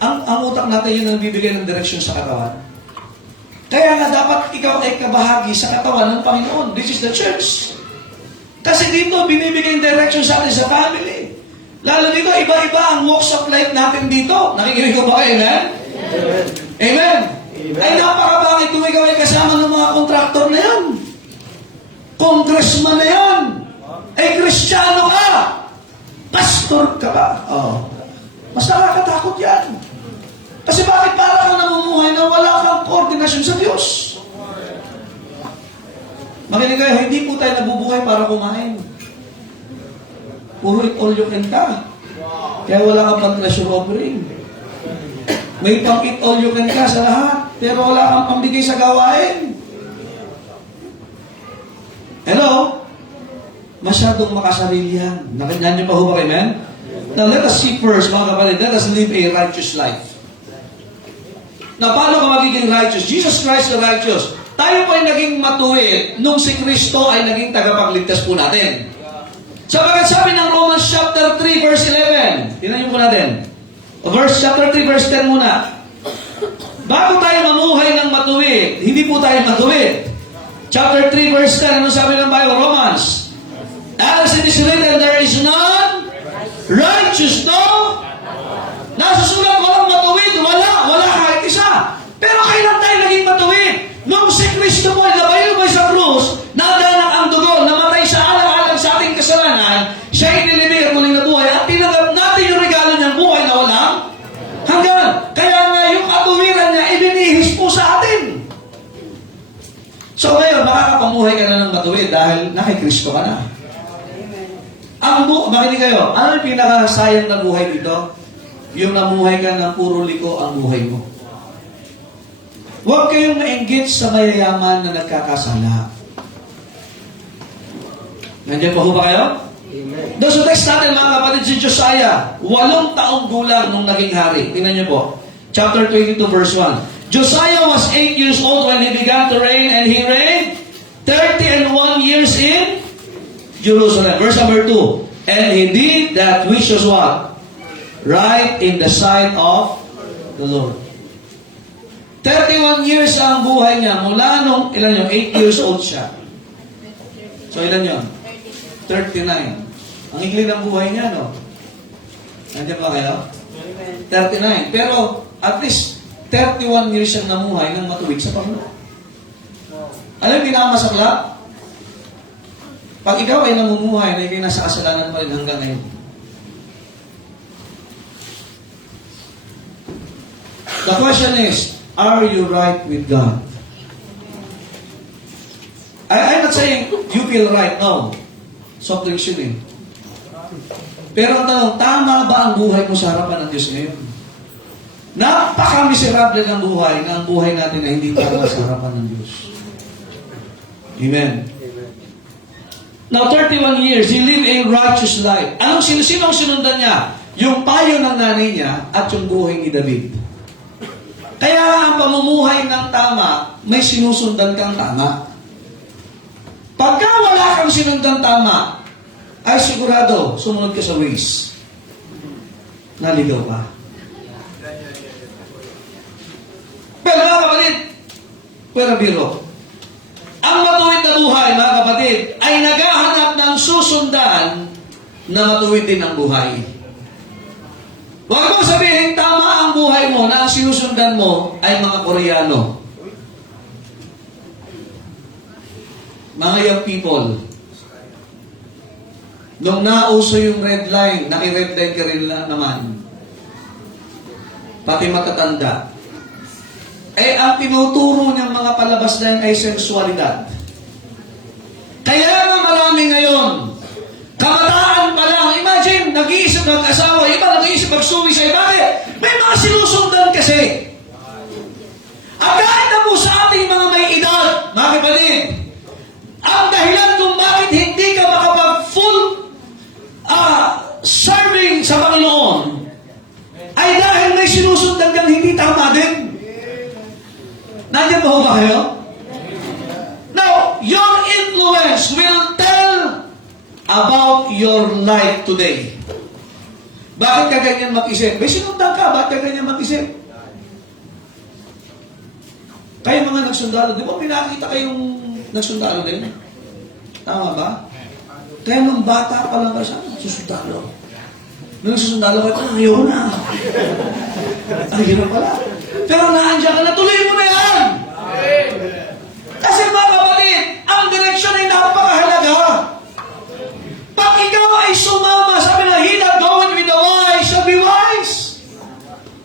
ang utak natin yun ang bibigay ng direksyon sa katawan? Kaya nga dapat ikaw ay kabahagi sa katawan ng Panginoon. This is the church. Kasi dito, binibigay yung direction sa atin sa family. Lalo dito, iba-iba ang walks of life natin dito. Nakikinig ko ba kayo, amen? Amen? Ay napakabangit kung ikaw ay kasama ng mga kontraktor na yan. Congressman na yan. Ay Kristiyano ka. Pastor ka ba? Oh. Mas nakakatakot yan. Kasi bakit para kang namumuhay na wala kang koordinasyon sa Diyos? Makinig kayo, hindi po tayo nabubuhay para kumain. Puro eat all you can ka. Kaya wala kang pang treasure offering. May pang eat all you can ka sa lahat, pero wala kang pambigay sa gawain. Hello? Masyadong makasarili yan. Nakinyan niyo pa ho ba kayo, man? Now, let us see first, mga kapatid, let us live a righteous life. Na paano ka magiging righteous? Jesus Christ the righteous. Tayo po ay naging matuwid nung si Kristo ay naging tagapagligtas po natin. Sabagat sabi ng Romans chapter 3 verse 11. Tingnan niyo po natin. Chapter 3 verse 10 muna. Bago tayo mamuhay ng matuwid, hindi po tayo matuwid. Chapter 3 verse 10, ano sabi ng Bible? Romans. As it is written, there is none righteous, no? Nasusulat, walang matuwid, wala kahit isa. Pero kailan tayo naging matuwid? Nung si Kristo po ay labay-labay sa krus, nadanak ang dugo, namatay sa alang-alang sa ating kasalanan, siya inilibir muling nabuhay, at tinanggap natin yung regalo niyang buhay na walang hanggan. Kaya nga yung katuwiran niya, ibinihis po sa atin. So ngayon, makakapamuhay ka na ng matuwid dahil nakikristo ka na. Makinig kayo, ano yung pinakasayang na buhay dito? yung namuhay ka ng puro liko ang buhay mo. Huwag kayong nainggit sa mayayaman na nagkakasala. Nandiyan pa ho ba kayo? Amen. Doon sa text natin mga kapatid, si Josiah, 8 taong gulang nung naging hari. Tingnan niyo po. Chapter 22 verse 1. Josiah was 8 years old when he began to reign, and he reigned 31 years in Jerusalem. Verse number 2. And he did that which was what? Right in the sight of the Lord. 31 years ang buhay niya. Mula nung, ilan yun? 8 years old siya. So ilan yun? 39. Ang ikli ng buhay niya, no? Nandiyan ba kayo? 39. Pero, at least, 31 years siyang namuhay ng matuwid sa Panginoon. Alam yung pinakamasakla? Pag ikaw ay namumuhay na ikay nasa kasalanan pa rin hanggang ngayon. The question is, are you right with God? I'm not saying you feel right, no. Soft drinks yun eh. Pero ang tanong, tama ba ang buhay mo sa harapan ng Diyos ngayon? Napaka-miserable ng buhay na ang buhay natin na hindi tama sa harapan ng Diyos. Amen. Now, 31 years, he lived a righteous life. Sino ang sinundan niya? Yung payo ng nanay niya at yung buhay ni David. Kaya ang pamumuhay ng tama, may sinusundan kang tama. Pagka wala kang sinundan tama, ay sigurado, sumunod ka sa ways. Naligaw ka. Pero mga kapatid, pwera biro. Ang matuwid na buhay, mga kapatid, ay naghahanap ng susundan na matuwid din ang buhay. Huwag mo sabihin, tama ang buhay mo na ang sinusundan mo ay mga Koreano. Mga young people, nung nauso yung red line, naki-red line ka rin naman. Pati matatanda. Eh, ang tinuturo niyang mga palabas na yun ay sensualidad. Kaya nga marami ngayon, kamataan pa lang, imagine, nag-iisip mag-asawa, iba nag-iisip mag-suicide, bakit? May mga sinusundan kasi. At kahit na po sa ating mga may edad, mga kapatid, ang dahilan kung bakit hindi ka makapag-full serving sa Panginoon ay dahil may sinusundan kang hindi tama din. Nandiyan ba ho ba kayo? Now, your influence will tell about your life today. Bakit ka ganyan mag-isip? May sinundan ka, bakit ka ganyan mag-isip? Kayo mga nagsundalo, di ba pinakita kayong nagsundalo din? Tama ba? Kaya nung bata pa lang ka siya, susundalo. Nung susundalo ka, ayaw na. Ang hirap pala. Pero naandyan ka na, tuloy mo na yan! Kasi mga kapatid, ang direksyon ay napakahalaga. Pag ikaw ay sumama, sabi na, he that goeth with the wise shall be wise.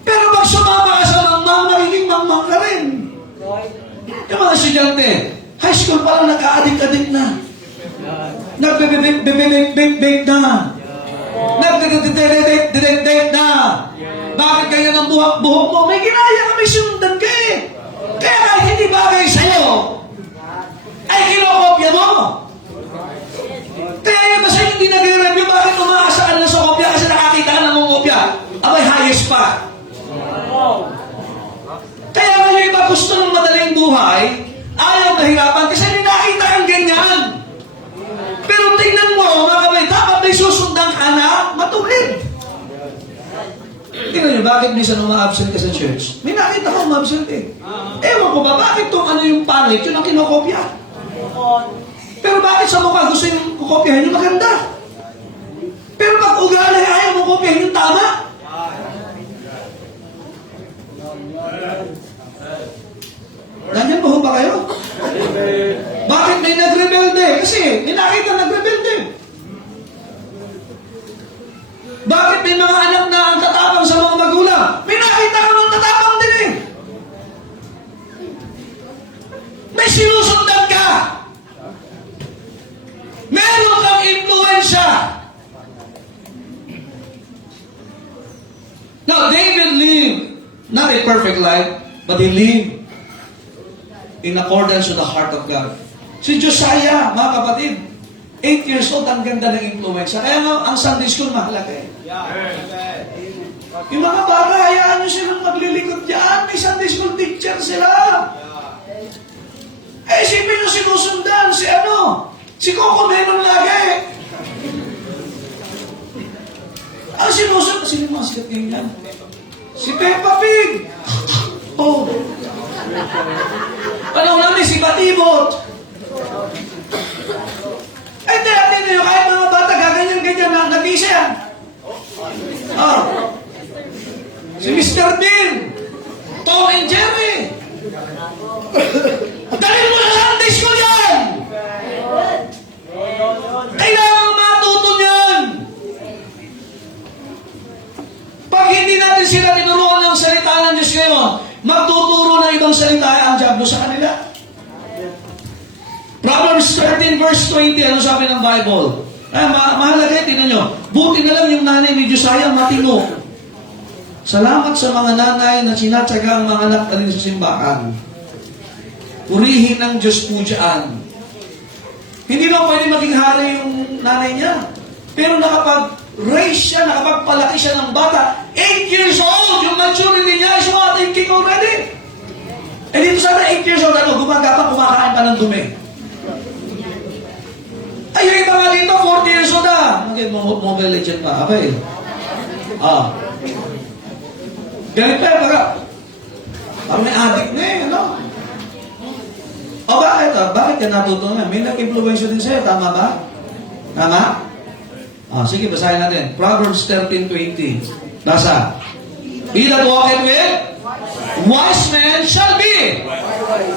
Pero pag sumama ka sa mangmang, magiging mangmang ka rin. Yung mga estudyante, high school pa lang nag-a-addict na. Nag-bake na. Nag-dededededededed na. Bakit ganyan ang buhok mo? May ginaya ka, may sinundan ka eh. Kaya kahit hindi bagay sa'yo, ay kinokopya mo. Kaya yung basta hindi nag-review, bakit umaasaan na sa kopya kasi nakakita ka ng kopya? Abay, highest pa. Kaya nga yung iba gusto ng madaling buhay, ayaw nahirapan kasi hindi nakita kang ganyan. Pero tingnan mo, mga kabay, dapat may susundang ka na matuwid. Tingnan nyo, bakit minsan uma-absent ka sa church? May nakita ko uma-absent eh. Ewan ko ba, bakit itong ano yung pangit, yun ang kinokopya? Pero bakit sa mukha gusto yung kukopyahin yung maganda? Pero pag ugali, ayaw mo kopyahin yung tama? Nandiyan ba ho ba kayo? Bakit may nagrebelde? Kasi may nakita nagrebelde. Bakit may mga anak na ang tatapang sa mga magulang? May nakita ka ng tatapang din eh. May sinusundan ka. Meron kang influensya. Now, David lived not a perfect life, but he lived in accordance with the heart of God. Si Josiah, mga kapatid, 8 years old, ang ganda ng influence. Kaya nga, ang Sunday school mahalaga eh. Yung mga bata, hayaan nyo silang maglilikod dyan. May Sunday school teacher sila. Eh, isipin nyo sinusundan, si Coco Menon lagi. Ang sinusundan, sino mga sikat ngayon? Si Peppa Pig. Oh. Panahon namin, si Batibot. Ay, natin nyo, kahit mga bata, gaganyan-ganyan na nabisa yan. Ah. Si Mr. Bean. Tom and Jerry. Dahil mo na Sunday school yan! Kailangan matuto yan! Pag hindi natin sila tinuruan ng salita ng Diyos ngayon, magtuturo ng ibang salita ang Diablo sa kanila. Proverbs 13 verse 20, ano sabi ng Bible? Ay, mahalaga yun, tingnan nyo. Buti na lang yung nanay ni Josiah matino. Salamat sa mga nanay na sinatsaga ang mga anak na rin sa simbahan. Purihin ng Diyos po dyan. Hindi ba pwede maging hari yung nanay niya? Pero nakapag-raise siya, nakapagpalaki siya ng bata, 8 years old, yung maturity niya is what I'm king already. Eh dito sana 8 years old, gumagapang kumakain pa ng dumi. Ay, yung iba nga dito, 40 years old na. Mobile Legend pa, abay. Ganit pa, baka. Parang may addict na eh, ano? O bakit? Bakit ka natutunan? May nag-influensya din sa'yo, tama ba? Tama? Sige, basahin natin. Proverbs 13:20. Basa. He that walketh with wise men shall be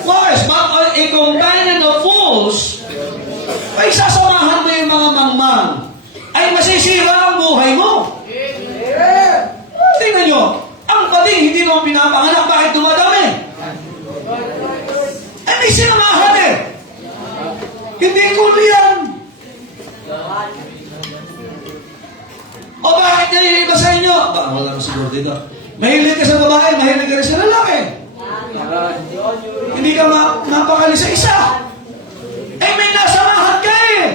wise, but a companion of fools, ay sasamahan mo yung mga mangmang, ay masisira ang buhay mo. Tingnan nyo, ang bading hindi mo pinapanganak, bakit dumadami? Ay may sinamahan eh. Hindi cool yan. O bakit na iba sa inyo? Wala na siguro dito. Mahilig ka sa babae, mahilig ka rin sa lalaki. Hindi ka mapakali sa isa. Eh may nasamahan ka eh.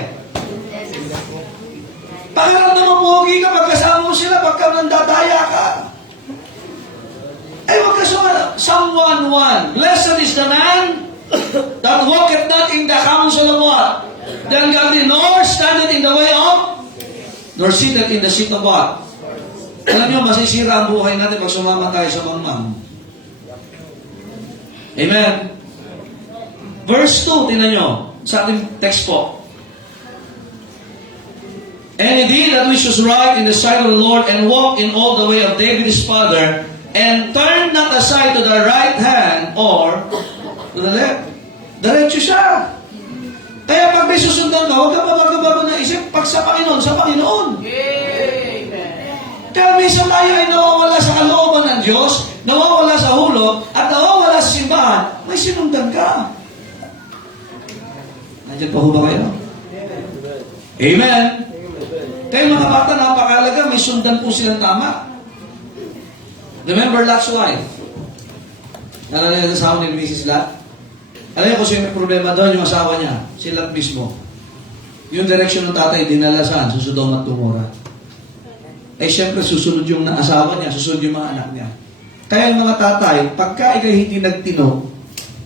Pakiramdam mo pogi ka, pagkasama mo sila, pagka nandadaya ka. Eh wag ka Psalm 1:1. Blessed is the man that walketh not in the counsel of what? The ungodly, nor standeth in the way of, nor sitteth in the seat of what? Alam nyo, masisira ang buhay natin pag sumama tayo sa mangmang. Amen. Verse 2, tingnan nyo, sa ating text po. And indeed that we should right in the sight of the Lord and walk in all the way of David his father, and turn not aside to the right hand or to the left. Diretso siya. Kaya pag may susundan ka, huwag ka mabago-bago na isip. Pag sa Panginoon, sa Panginoon. Amen. Kaya minsan tayo ay nawawala sa kalooban ng Diyos, nawawala sa hulog, at nawawala sa simbahan, may sinundan ka. Nandiyan pa ho ba kayo? Amen. Kaya mga bata, napakalaga, may sundan po silang tama. Remember Lot's wife? Nalala niyo sa asawa ni Mrs. Lot? Alam niyo kung sino may problema doon, yung asawa niya, si Lot mismo. Yung direksyon ng tatay, dinala saan? Sa Sodoma at Gomora. Eh syempre, susunod yung asawa niya, susunod yung mga anak niya. Kaya yung mga tatay, pagka ikay hindi nagtino,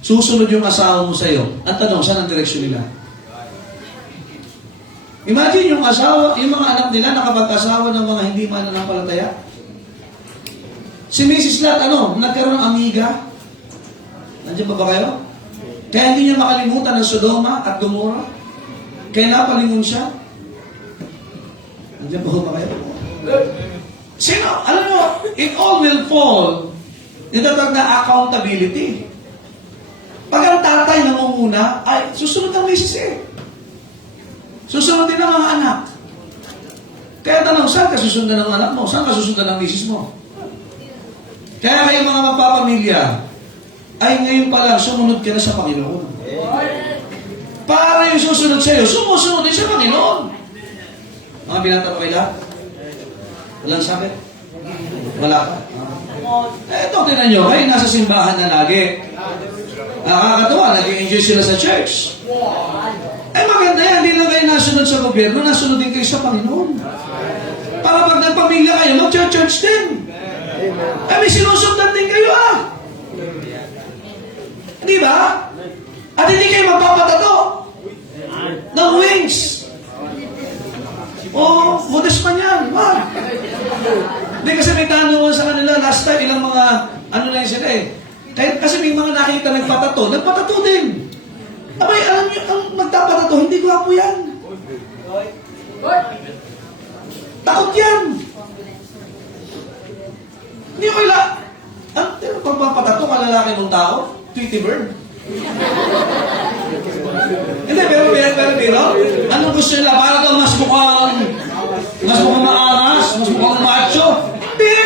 susunod yung asawa mo sa'yo. Ang tanong, saan ang direksyon nila? Imagine yung asawa, yung mga anak nila nakapag-asawa ng mga hindi mananampalataya. Si Mrs. Lot, nagkaroon ng amiga. Nandiyan ba kayo? Kaya hindi niya makalimutan ng Sodoma at Gomora. Kaya napalingon siya. Nandiyan ba kayo? Sino? Alam mo, it all will fall in the tag na accountability. Pag ang tatay nangunguna, ay susunod ang misis eh. Susunod din ang mga anak. Kaya tanong, saan ka susundan ng anak mo? Saan ka susundan ng misis mo? Kaya kayo mga magpapamilya, ay ngayon pa lang, sumunod ka na sa Panginoon. Para yung susunod sa'yo, sumusunod din sa Panginoon. Mga binata pa kayo lahat? Walang sabi? Wala pa. Ito, tinan nyo, kayo nasa simbahan na lagi. Nakakatawa, nag-enjoy sila sa church. Maganda yan, hindi lang kayo nasunod sa gobyerno, nasunod din kayo sa Panginoon. Para pag nagpamilya kayo, mag-church din. May sinusundan din kayo, Di ba? At hindi kayo magpapatato ng wings. Modest man yan. Hindi kasi may tanong sa kanila, last time, ilang mga, lang sila kasi may mga nakita nagpatato din. Abay, alam nyo, ang magpapatato, hindi gwapo yan. Takot yan. Hindi ko pagpapatato ka lalaki mong tao, Tweety Bird. Hindi, pero, anong gusto nila? Para daw mas mukhang maangas, mas mukhang macho. Hindi!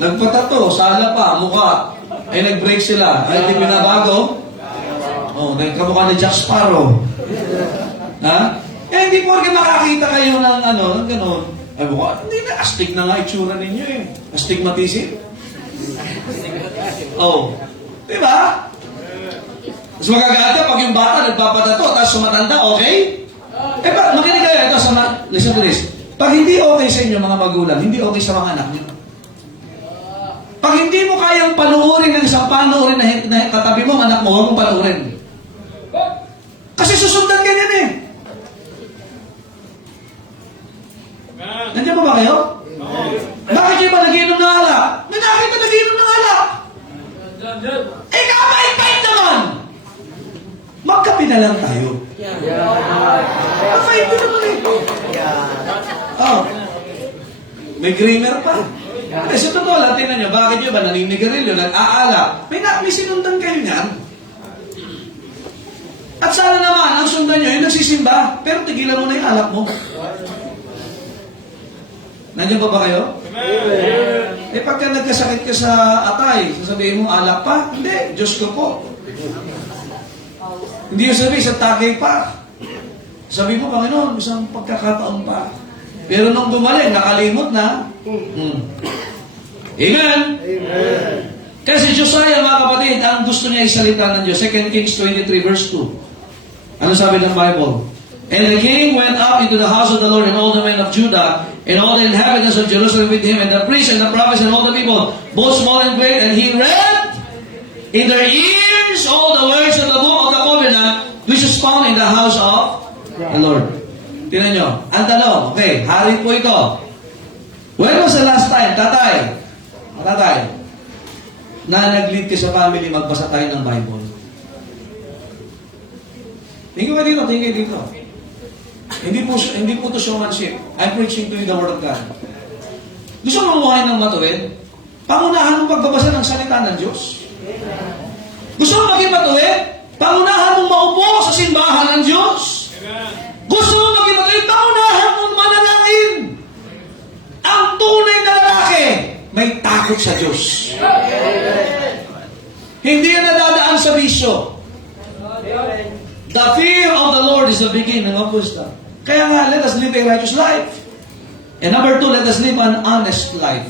Nagpatato, sala pa, mukha. Ay nag-break sila. Ay hindi pinabago. Nagkamukha ni Jack Sparrow. Hindi porke makakita kayo ng gano'n. Ay mukha, hindi na, astig na nga itsura ninyo Astigmatism. Diba? Mas magaganda pag yung bata nagpapatato, tapos sumatanda, okay? Makinig kayo, listen to this. Pag hindi okay sa inyo mga magulang, hindi okay sa mga anak nyo. Pag hindi mo kayang panuorin ng isang panuorin na katabi mo, anak mo, huwag mong panuorin. Kasi susundan ka yan Nandiyan ba kayo? Bakit kayo ba nagiinom ng alak? May nakita nagiinom ng alak. Kapait-pait naman! Magkape na lang tayo. Kapait mo naman May creamer pa. Kasi totoo lang, tingnan nyo, bakit nyo ba naninigarilyo, nag-aala? May sinundan kayo niyan. At sana naman, ang sundan nyo, yung nagsisimba, pero tigilan mo na yung alak mo. Nandiyan ba kayo? Amen. Pagka nagkasakit ka sa atay, sasabihin mo, alak pa? Hindi, Diyos ko po. Hindi yung sabihin, sa tagay pa. Sabi mo, Panginoon, isang pagkakataon pa. Pero nung gumaling, nakalimot na. Amen? Amen. Kasi Josiah, mga kapatid, ang gusto niya isalita ng Diyos. 2 Kings 23 verse 2. Ano sabi ng Bible? And the king went up into the house of the Lord, and all the men of Judah, and all the inhabitants of Jerusalem with him, and the priests and the prophets and all the people, both small and great, and he read in their ears all the words of the book of the covenant, which is found in the house of the Lord. Tingnan nyo. Ang tanong, okay, hari po ito. When was the last time, tatay, na nag-lead ka sa family, magbasa tayo ng Bible? Tingin ka dito. Hindi po to showmanship. I'm preaching to you the Word of God. Gusto mo mamuhay ng matuwid? Pangunahan mong pagbabasa ng salita ng Diyos. Gusto mo maging matuwid? Pangunahan mong maupo sa simbahan ng Diyos. Gusto mo maging matuwid? Pangunahan mong manalangin. Ang tunay na lalaki, may takot sa Diyos. Hindi yan nadadaan sa bisyo. The fear of the Lord is the beginning of wisdom. Kaya nga, let us live a righteous life. And number 2, let us live an honest life.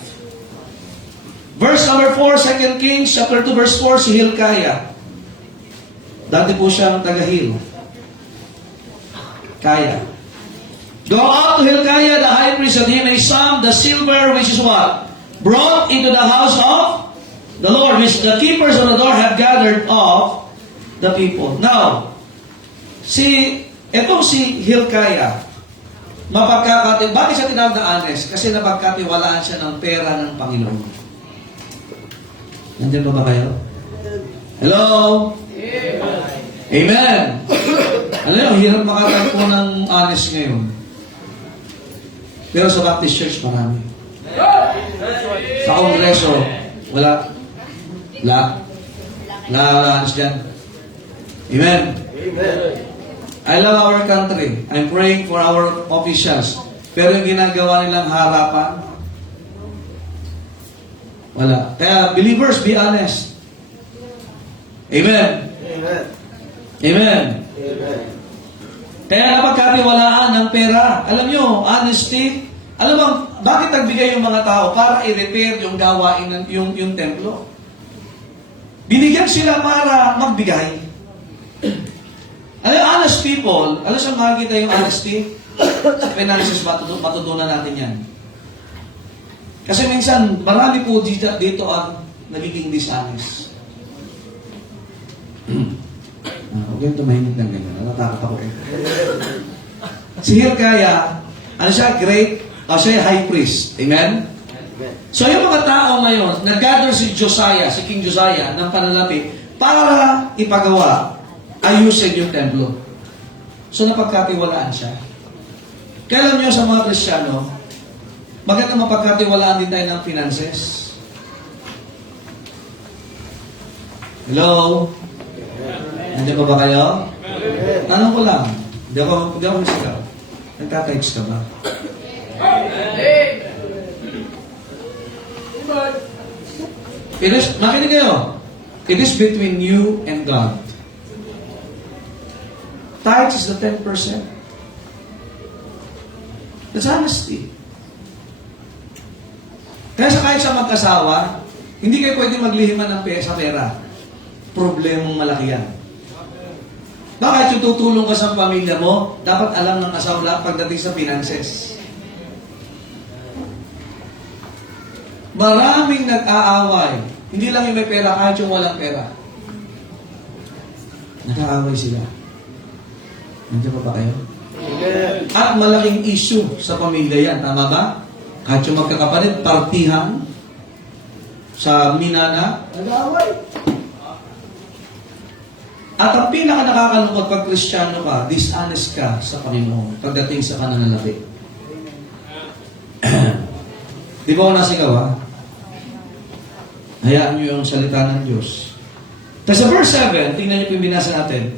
Verse number 4, 2 Kings, chapter 2, verse 4, si Hilkiah. Dati po siyang taga-Hil. Kaya. Go out to Hilkiah, the high priest, and him a sum, the silver, which is what? Brought into the house of the Lord, which the keepers of the door have gathered of the people. Now, etong si Hilkiah, bakit siya tinawag na honest? Kasi napagkatiwalaan siya ng pera ng Panginoon. Nandiyan ba kayo? Hello? Amen. Alam nyo, hirap makatagpo ng honest ngayon. Pero sa Baptist Church, marami. Sa Kongreso, wala. Honest dyan. Amen. Amen. I love our country. I'm praying for our officials. Pero yung ginagawa nilang harapan, wala. Kaya, believers, be honest. Amen. Amen. Amen. Amen. Kaya napagkatiwalaan ng pera. Alam nyo, honesty. Alam mo, bakit nagbigay yung mga tao? Para i-repair yung gawain ng yung templo. Binigyan sila para magbigay. Alam, honest people, alam saan makikita yung honesty? Sa finances, matutunan natin yan. Kasi minsan, marami po dito ang nagiging dishonest. Huwag yung tumahimik ng ganyan. Natatakot ako. Si Hilkiah, ano siya? Great. Siya high priest. Amen? So yung mga tao ngayon, nag-gather si Josiah, si King Josiah, ng pananalapi para ipagawa, ayusin yung templo. So napagkatiwalaan siya. Kaya alam niyo sa mga Kristiyano, maganda mapagkatiwalaan din tayo ng finances. Hello? Nandiyan pa ba kayo? Tanong ko lang. Hindi ako sigaw. Nagtaka-text ka ba? Makinig kayo. It is between you and God. Tithes is the 10%. That's honesty. Kaya kahit sa magkasawa, hindi kayo pwede maglihiman ng sa pera. Problemang malaki yan. Bakit yung tutulong ka sa pamilya mo, dapat alam ng asawa lahat pagdating sa finances. Maraming nag-aaway. Hindi lang yung may pera, kahit yung walang pera. Nag-aaway sila. Nandiyan pa ba kayo? At malaking issue sa pamilya yan. Tama ba? Kahit yung magkakapatid, partihan sa minana, nag-aaway. At ang pinaka-nakakalungkot pag Kristiyano ka, dishonest ka sa Panginoon pagdating sa pananalapi. Di ba ako nasigaw, ha? Hayaan niyo yung salita ng Diyos. Tapos sa verse 7, tingnan niyo yung binasa natin.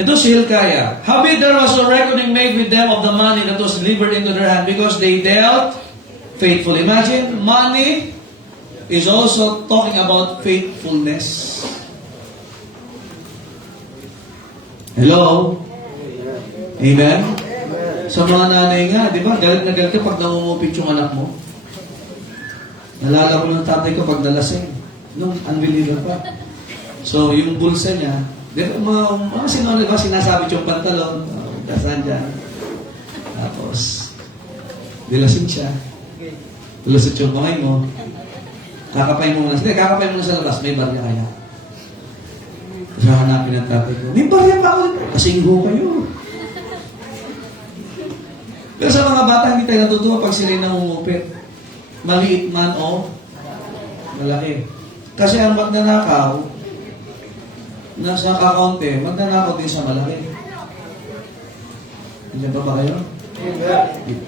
Ito si Hilkiah. Howbeit there was a reckoning made with them of the money that was delivered into their hand because they dealt faithfully. Imagine, money is also talking about faithfulness. Hello? Amen? Sa mga nanay nga, di ba? Galit na galit ka pag namumupit yung anak mo. Nalala ko ng tatay ko pag nalasing. Nung unbeliever pa. So, yung bulsa niya, di ba, mga sinunod ba, sinasabit yung pantalon, kasan dyan. Tapos, dilasing siya. Lulusot yung kamay mo. Kakapay mo muna. Hindi, kakapay mo sa labas. May barya kaya. Kasi hanapin ang tatay ko. May barya pa ako. Kasinggo kayo. Pero sa mga bata, hindi tayo natutuwa pag sila nangungupit. Maliit man o malaki. Kasi ang magnanakaw, nasa kakaunti, magnanakaw din sa malaki. Nandiyan pa ba kayo?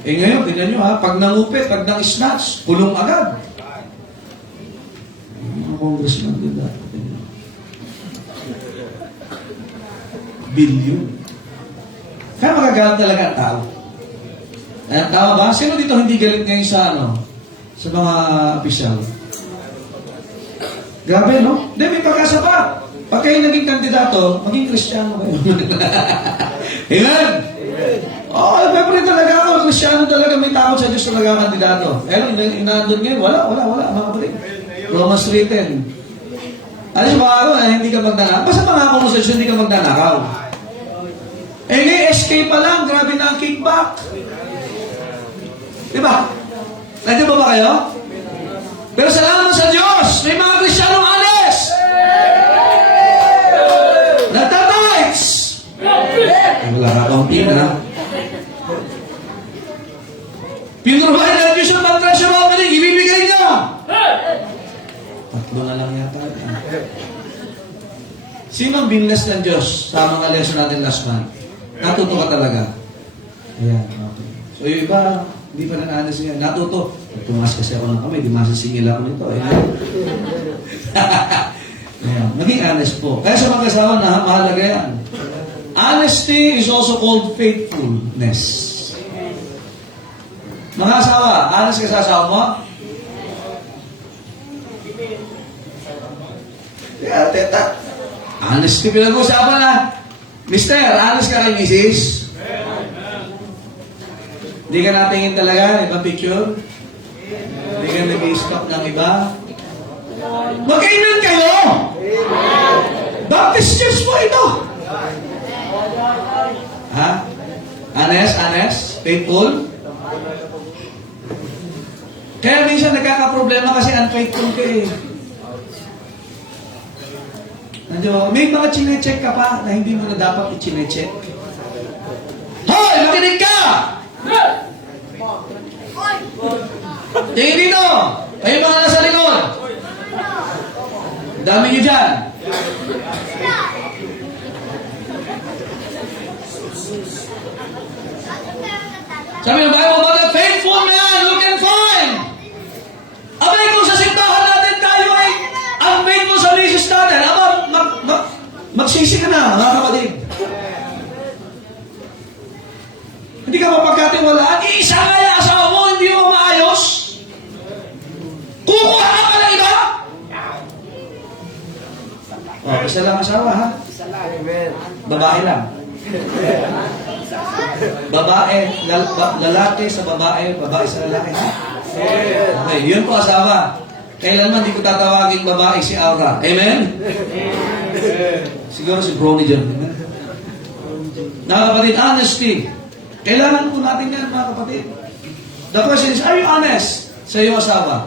Ngayon, tignan nyo ha, pag nangupit, pag nang-snatch, pulong agad. Mga congressman din dati. Billion. Kaya magagalit talaga ang tao. Tama ba? Sino dito hindi galit ngayon sa sa mga opisyal? Grabe, no? Hindi, may pag-asa pa. Pag kayo naging kandidato, maging Kristiyano kayo. Amen? Oo, pepre talaga ako. Kristiyano talaga, may takot sa Diyos talaga kandidato. Pero nandun ngayon, wala, mga kapatid. Romans 3:10. Alis mo ako na hindi ka magnanakaw. Basta mga mo sa Diyos, hindi ka magnanakaw. Ngayon, escape pa lang, grabe na ang kickback. Diba? Nandiyan ba kayo? Pero salamat sa Diyos, may mga Kristiyanong honest! Nagtatights! Wala ka kaunti na. Pinurbahin na Diyos yung mag-treasure offering, ibibigay niya! Tatlo na lang yata. Sino ang binless ng Diyos sa mga lesson natin last month? Natuto ka talaga. Ayan, okay. So yung iba, hindi pa nang-honest niya. Natuto. Tumas kasi ako ng kamay, di masisingil ako nito. Ayan. Maging honest po. Kaya sa mga kasawa na, mahalaga yan. Honesty is also called faithfulness. Mga asawa, honest ka sa asawa mo? Kaya, teta, honesty pinag-usapan na. Mister, alas ka kay Mrs.? Hindi ka natingin talaga, ibang picture? Hindi ka nag-i-stop ng iba? Magkainan kayo! Baptist Church po ito! Ha? Honest? Faithful? Kaya minsan nagkakaproblema kasi unfaithful ka eh. Nandiyo, may mga chinecheck ka pa na hindi mo na dapat i-chinecheck. Hoy! Makinig ka! Tingin dito! Kayo mga nasa likod! Dami nyo dyan! Sabi ng Bible, but a faithful man who can find. Abay, kung sa sintahan natin tayo ay unfaithful sa misis natin, magsisi ka na, mga kapatid. Hindi ka mapagkatiwalaan. Isa kaya asawa mo, hindi mo maayos. Kukuha ka pa ng iba. Oh, isa lang asawa, ha? Isa lang. Amen. Babae lang. Babae, lalaki sa babae, babae sa lalaki, ha? Okay, yun po asawa. Kailanman di ko tatawagin babae si Aura. Amen? Siguro si Brony dyan. Mga kapatid, honesty. Kailangan po natin yan, mga kapatid. The question is, are you honest sa iyong asawa?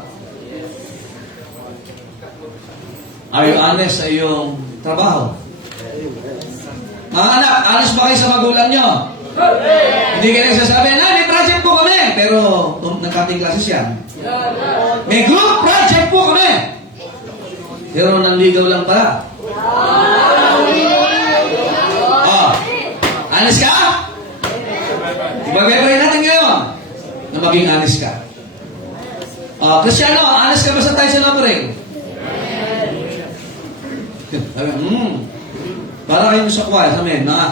Are you honest sa iyong trabaho? Mga anak, honest ba kayo sa magulang nyo? Hindi kayo nagsasabi, may project po kami. Pero, nagkating classes yan. May group project po kami. Pero nanligaw lang pala. Oh, honest ka? Ibagay natin ngayon na maging honest ka. Kristyano, honest ka ba sa tayo sa numbering? Para kayo sa choir, sa men, mga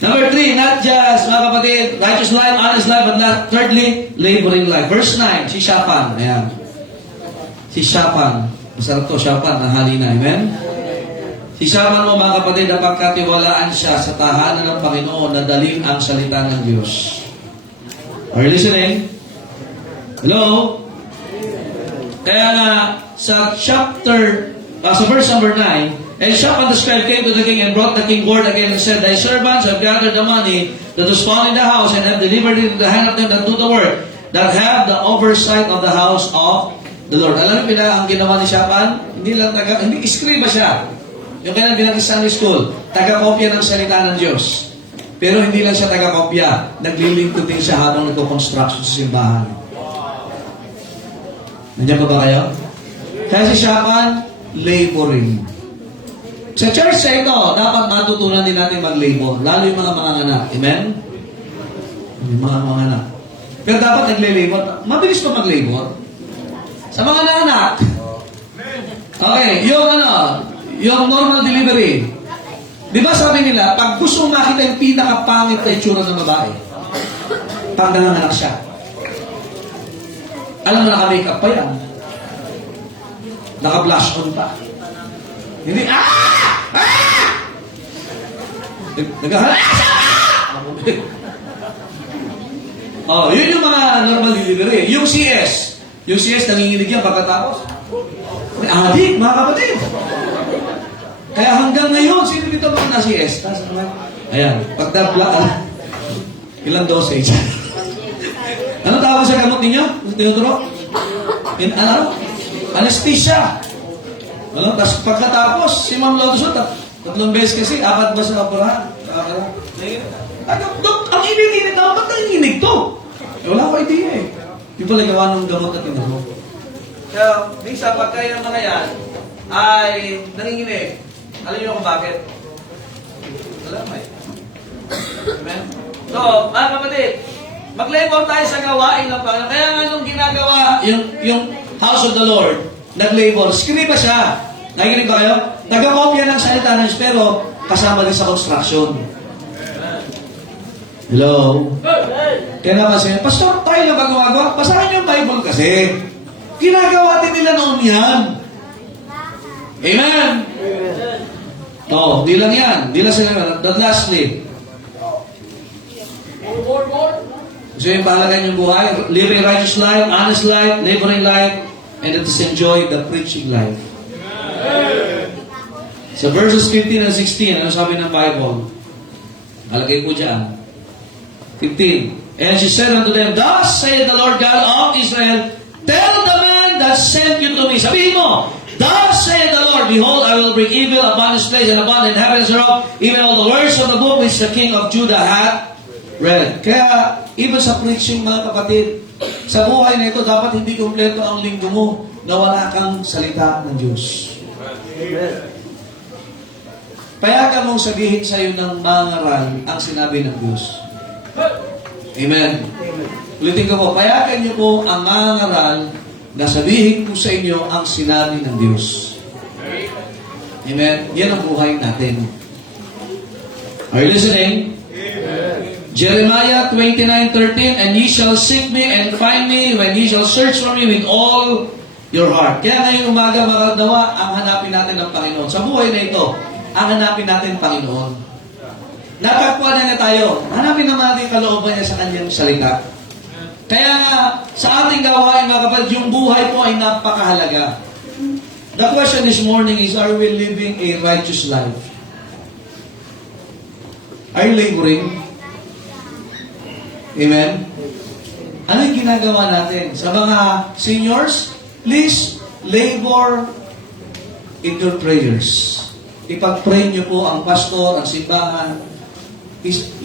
Number 3, not just, mga kapatid, righteous life, honest life, but thirdly, laboring life. Verse 9, si Shaphan. Ayan. Si Shaphan. Masarap to, Shaphan, nahali na. Amen? Si Shaphan mo, mga kapatid, napagkatiwalaan siya sa tahanan ng Panginoon na dalhin ang salita ng Diyos. Are you listening? Hello? Kaya nga, sa verse number 9, and Shaphan the scribe came to the king and brought the king word again and said, thy servants have gathered the money that was found in the house and have delivered it into the hand of them that do the work, that have the oversight of the house of the Lord. Alam niyo ang ginawa ni Shaphan? Hindi iskriba siya. Yung kailan bilang Sunday school, taga-kopya ng salita ng Diyos. Pero hindi lang siya taga-kopya, naglilingkod din siya habang nagko-construction sa simbahan. Nandiyan pa ba kayo? Kaya si Shaphan, laboring. Sa church sa ito, dapat matutunan din natin mag-labor. Lalo yung mga anak. Amen? Yung mga anak. Pero dapat nagle-labor. Mabilis pa mag-labor. Sa mga anak. Okay, yung normal delivery. Di ba sabi nila, pag gusto makita yung pinakapangit na itsura ng babae, pag nanganganak siya. Alam mo, naka-makeup pa yan. Naka-blush on pa. Hindi, yun yung mga normal delivery. Yung CS nanginginig yan pagkatapos. May adik, mga kapatid. Kaya hanggang ngayon, sino dito mga na-CS? Ayan, pagtabla, ilang dosage? Ano tawag sa gamot ninyo? Tinuturo? Anesthesia. Tapos pagkatapos, si Ma'am Lotus, 3 beses kasi, 4 ba sa operahan? Ang init-init na, ba't nanginginig to? Wala ko idea eh. Di pala gawa ng gamot na tinuro. Kaya, minsan, pagka yung mga yan, ay nanginginig. Alam niyo kung bakit? Alam mo eh. Amen? So, mga kapatid, mag-labor tayo sa gawain ng Panginoon. Kaya nga nung ginagawa yung house of the Lord, nag-labor, skriba siya. Nakikinig ba kayo? Nagkakopya ng salita ng Diyos, pero kasama din sa construction. Hello? Kaya naman siya, Pastor, tayo yung gagawa. Basahin yung Bible kasi. Ginagawa din nila noon yan. Amen? Oh, di lang yan. Di lang sila. That lastly, gusto yung pahalagan yung buhay, live a righteous life, honest life, laboring life, and let us enjoy the preaching life. Sa verses 15 and 16, ano sabi ng Bible? Alagay ko dyan. 15. And she said unto them, Thus saith the Lord God of Israel, Tell the man that sent you to me. Sabihin mo, Thus saith the Lord, Behold, I will bring evil upon this place and upon the inhabitants thereof, even all the words of the book which the king of Judah hath read. Kaya, even sa preaching, mga kapatid, sa buhay na ito, dapat hindi kumpleto ang linggo mo na wala kang salita ng Diyos. Payagan mong sabihin sa iyo ng mangaral ang sinabi ng Diyos. Amen. Ulitin ko po, payagan niyo po ang mangaral na sabihin ko sa inyo ang sinabi ng Diyos. Amen. Yan ang buhay natin. Are you listening? Jeremiah 29:13, And ye shall seek me and find me when ye shall search for me with all your heart. Kaya ngayon umaga, mga nawa, ang hanapin natin ng Panginoon. Sa buhay na ito, ang hanapin natin Panginoon. Natagpuan na niya tayo. Hanapin naman natin kalooban niya sa kanyang salita. Kaya nga, sa ating gawain, mga kapatid, yung buhay po ay napakahalaga. The question this morning is, are we living a righteous life? Are you laboring? Amen? Ano yung ginagawa natin? Sa mga seniors, please labor in your prayers. Ipag-pray nyo po ang pastor, ang simbahan.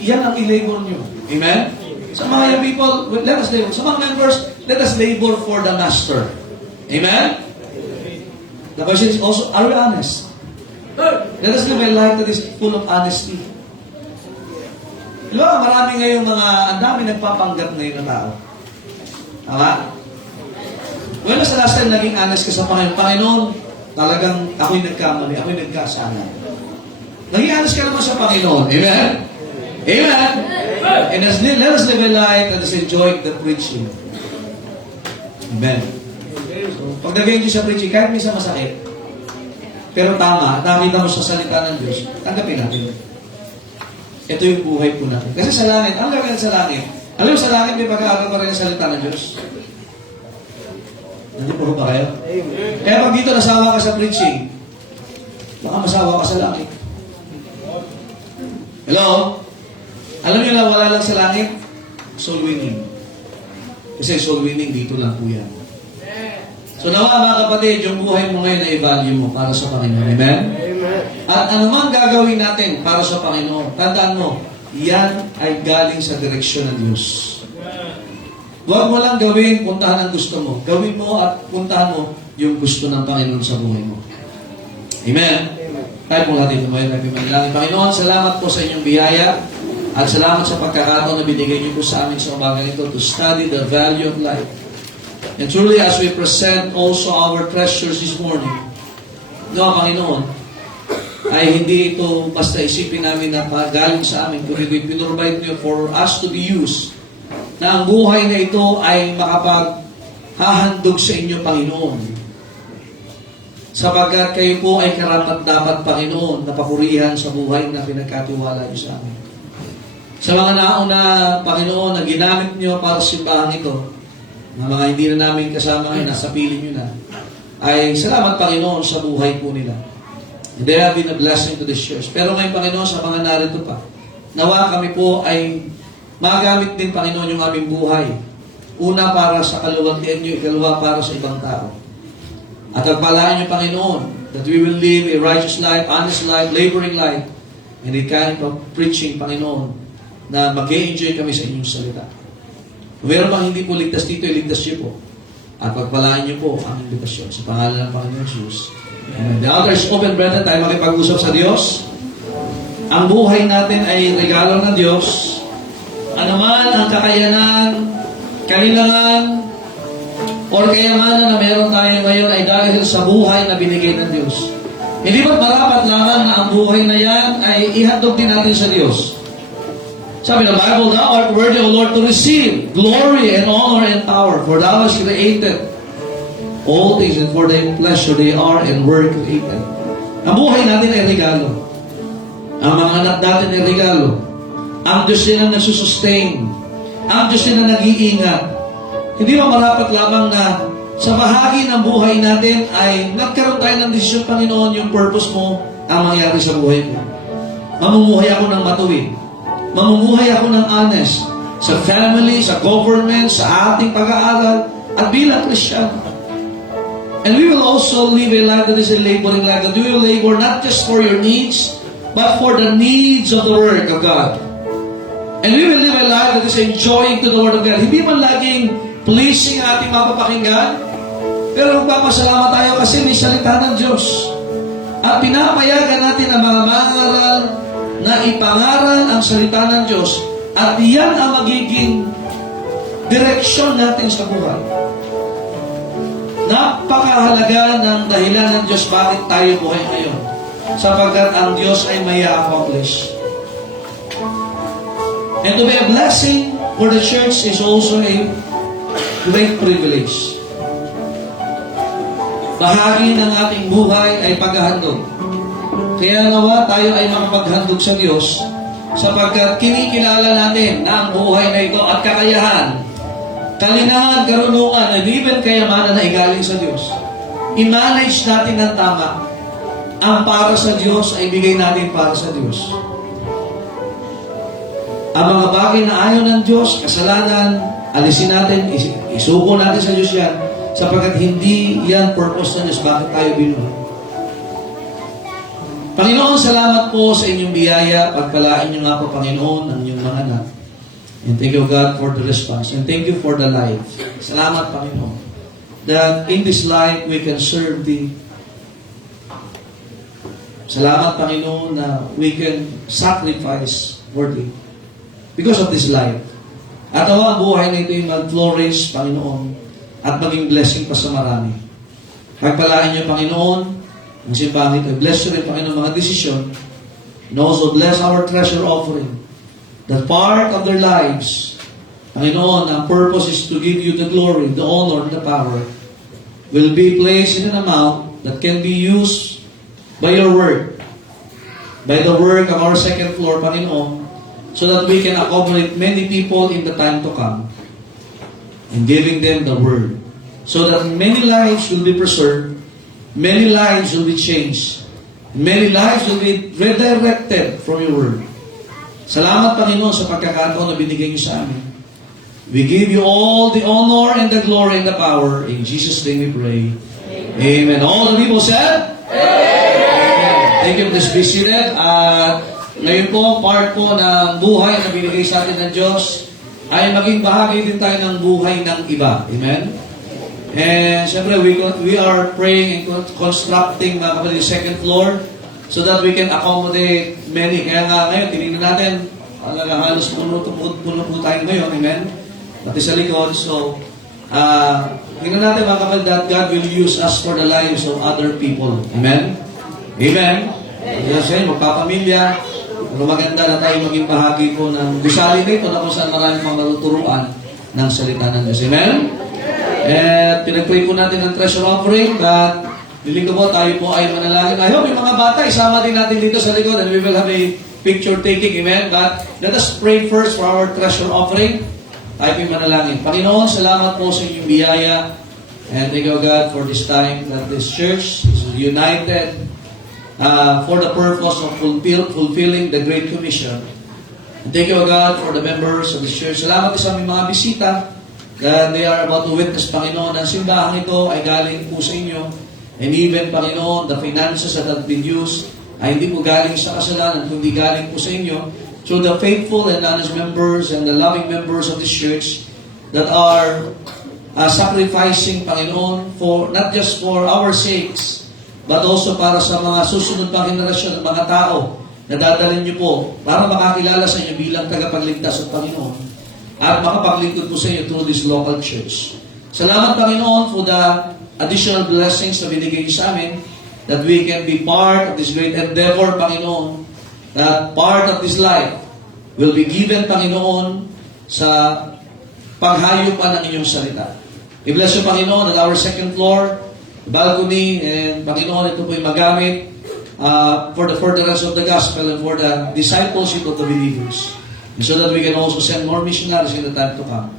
Yan ang i-labor nyo. Amen? Sa mga young people, let us labor. Sa mga members, let us labor for the master. Amen? The question is also, are we honest? Let us live a life that is full of honesty. Diba, marami ngayong ang dami nagpapanggap ngayon na tao. Tama? Well, sa last time naging honest ka sa Panginoon, Panginoon, talagang ako'y nagkamali, ako'y nagkasala. Naging honest ka naman sa Panginoon. Amen? Amen? And let us live a life that is enjoying the preaching. Amen? So, pag nag-enjoy sa preaching, kahit minsan masakit, pero tama, nakita mo sa salita ng Diyos, tanggapin natin. Ito yung buhay po natin. Kasi sa langit, ang gagawin sa langit? Alam mo, sa langit may pag-aaral pa rin ang salita ng Diyos. Nandiyo po ba kayo? Kaya pag dito nasawa ka sa preaching, baka masawa ka sa langit. Hello? Alam niyo na wala lang sa langit? Soul winning. Kasi soul winning dito lang po yan. So nawa mga kapatid, yung buhay mo ngayon ay value mo para sa Panginoon. Amen? At anumang gagawin natin para sa Panginoon, tandaan mo, yan ay galing sa direksyon ng Diyos. Huwag mo lang gawin, puntahan ang gusto mo. Gawin mo at puntahan mo yung gusto ng Panginoon sa buhay mo. Amen? Tayo po natin tumayo na pimanilangin. Panginoon, salamat po sa inyong biyaya at salamat sa pagkakataon na binigay niyo po sa amin sa umagang ito to study the value of life. And truly, as we present also our treasures this morning, Panginoon, ay hindi ito basta isipin namin na galing sa amin, kundi pinrovide niyo for us to be used, na ang buhay na ito ay makapaghahandog sa inyo, Panginoon. Sapagkat kayo po ay karapat-dapat, Panginoon, na papurihan sa buhay na pinagkatiwala niyo sa amin. Sa mga nauna, Panginoon, na ginamit niyo para sa simbahan ito, na mga hindi na namin kasama ngayon, nasa piling niyo na, ay salamat, Panginoon, sa buhay po nila. They have been a blessing to this church. Pero ngayon, Panginoon, sa mga narito pa, nawa kami po ay magamit din, Panginoon, yung aming buhay. Una, para sa kaluwalhatian niyo, ikalawa, para sa ibang tao. At pagpalaan niyo, Panginoon, that we will live a righteous life, honest life, laboring life, and a kind of preaching, Panginoon, na mag-enjoy kami sa inyong salita. Kung meron bang hindi po ligtas dito, iligtas niyo po. At pagpalaan niyo po ang invitasyon sa pangalan ng Panginoon Jesus. And the altar is open, brethren, tayo makipag-usap sa Diyos. Ang buhay natin ay regalo ng Diyos. Ano man ang kakayanan, kailangan, o kayamanan na meron tayo ngayon ay dahil sa buhay na binigay ng Diyos. Hindi ba't marapat lamang na ang buhay na yan ay ihandog din natin sa Diyos? Sabi ng Bible, Thou art worthy, O Lord, to receive glory and honor and power, for Thou hast created all things, and for Thy pleasure they are and were created. Ang buhay natin ay regalo. Ang mga anak natin ay regalo. Ang Diyos din ang nagsusustain. Ang Diyos din ang nag-iingat. Hindi ba marapat lamang na sa bahagi ng buhay natin ay nagkaroon tayo ng desisyon, Panginoon, yung purpose mo ang mangyari sa buhay ko. Mamumuhay ako ng matuwid. Mamumuhay ako ng honest. Sa family, sa government, sa ating pag-aaral, at bilang Christian. And we will also live a life that is a laboring life, that we will labor not just for your needs, but for the needs of the Word of God. And we will live a life that is enjoying to the Word of God. Hindi man laging pleasing ang ating mapapakinggan, pero magpapasalamat tayo kasi may salita ng Diyos. At pinapayagan natin ang mga mangaral na ipangaral ang salita ng Diyos. At yan ang magiging direksyon natin sa buhay. Napakahalaga ng dahilan ng Diyos bakit tayo buhay ngayon. Sapagkat ang Diyos ay may accomplish. And to be a blessing for the church is also a great privilege. Bahagi ng ating buhay ay paghahandog. Kaya nawa tayo ay makapaghandog sa Diyos sapagkat kinikilala natin na ang buhay na ito at kakayahan, kalinangan, karunungan, and even kayamanan na igaling sa Diyos. I-manage natin ng tama. Ang para sa Diyos ay bigay natin para sa Diyos. Ang mga bagay na ayaw ng Diyos, kasalanan, alisin natin, isuko natin sa Diyos yan, sapagkat hindi yan purpose ng Diyos bakit tayo binuhay. Panginoon, salamat po sa inyong biyaya. Pagpalain niyo nga po, Panginoon, ang inyong mga anak. And thank you, God, for the response. And thank you for the life. Salamat, Panginoon, that in this life we can serve Thee. Salamat, Panginoon, na we can sacrifice for Thee because of this life. At ang buhay na ito ay mag-flourish, Panginoon, at maging blessing pa sa marami. Pagpalain niyo, Panginoon, ang simbahan ito. Bless you rin, Panginoon, mga desisyon. And also bless our treasure offering. That part of their lives, Panginoon, ang purpose is to give you the glory, the honor, and the power, will be placed in an amount that can be used by your work, by the work of our second floor, Panginoon, so that we can accommodate many people in the time to come and giving them the word. So that many lives will be preserved, many lives will be changed, many lives will be redirected from your word. Salamat, Panginoon, sa pagkakataon na binigay niyo sa amin. We give you all the honor and the glory and the power. In Jesus' name we pray. Amen. All the people said? Amen. Thank you. Please be seated. At ngayon po, part po ng buhay na binigay sa atin ng Diyos ay maging bahagi din tayo ng buhay ng iba. Amen? And siyempre, we are praying and constructing mga kapatid, second floor so that we can accommodate many. Kaya nga ngayon, tinignan natin, halos puno po tayo ngayon. Amen? Pati sa likod. So, tingnan natin mga kapatid that God will use us for the lives of other people. Amen? Amen? Yes, magpapamilya. Pero maganda na tayo maging bahagi po ng gusali nito na kung saan maraming mga matuturuan ng salita ng Diyos. Amen? At pinag-pray po natin ang treasure offering at hiling ko po tayo po ay manalangin. I hope yung mga bata, isama din natin dito sa likod and we will have a picture taking. Amen? But let us pray first for our treasure offering. Tayo po yung manalangin. Panginoon, salamat po sa inyong biyaya. And thank you, God, for this time that this church is united for the purpose of fulfilling the Great Commission. And thank you, God, for the members of this church. Salamat sa aming mga bisita that they are about to witness, Panginoon, ang simbahan ito ay galing po sa inyo. And even, Panginoon, the finances that have been used ay hindi po galing sa kasalanan, kundi galing po sa inyo. So the faithful and honest members and the loving members of this church that are sacrificing, Panginoon, for not just for our sakes, but also para sa mga susunod pang henerasyon ng mga tao na dadalhin niyo po para makakilala sa inyo bilang tagapagligtas at Panginoon at makapaglingkod po sa inyo through this local church. Salamat, Panginoon, for the additional blessings na binigay niyo sa amin that we can be part of this great endeavor, Panginoon, that part of this life will be given, Panginoon, sa paghayupan ng inyong salita. I-bless you, Panginoon, at our second floor, balcony, and Panginoon, ito po'y magamit for the rest of the gospel and for the discipleship of the believers. And so that we can also send more missionaries in the time to come.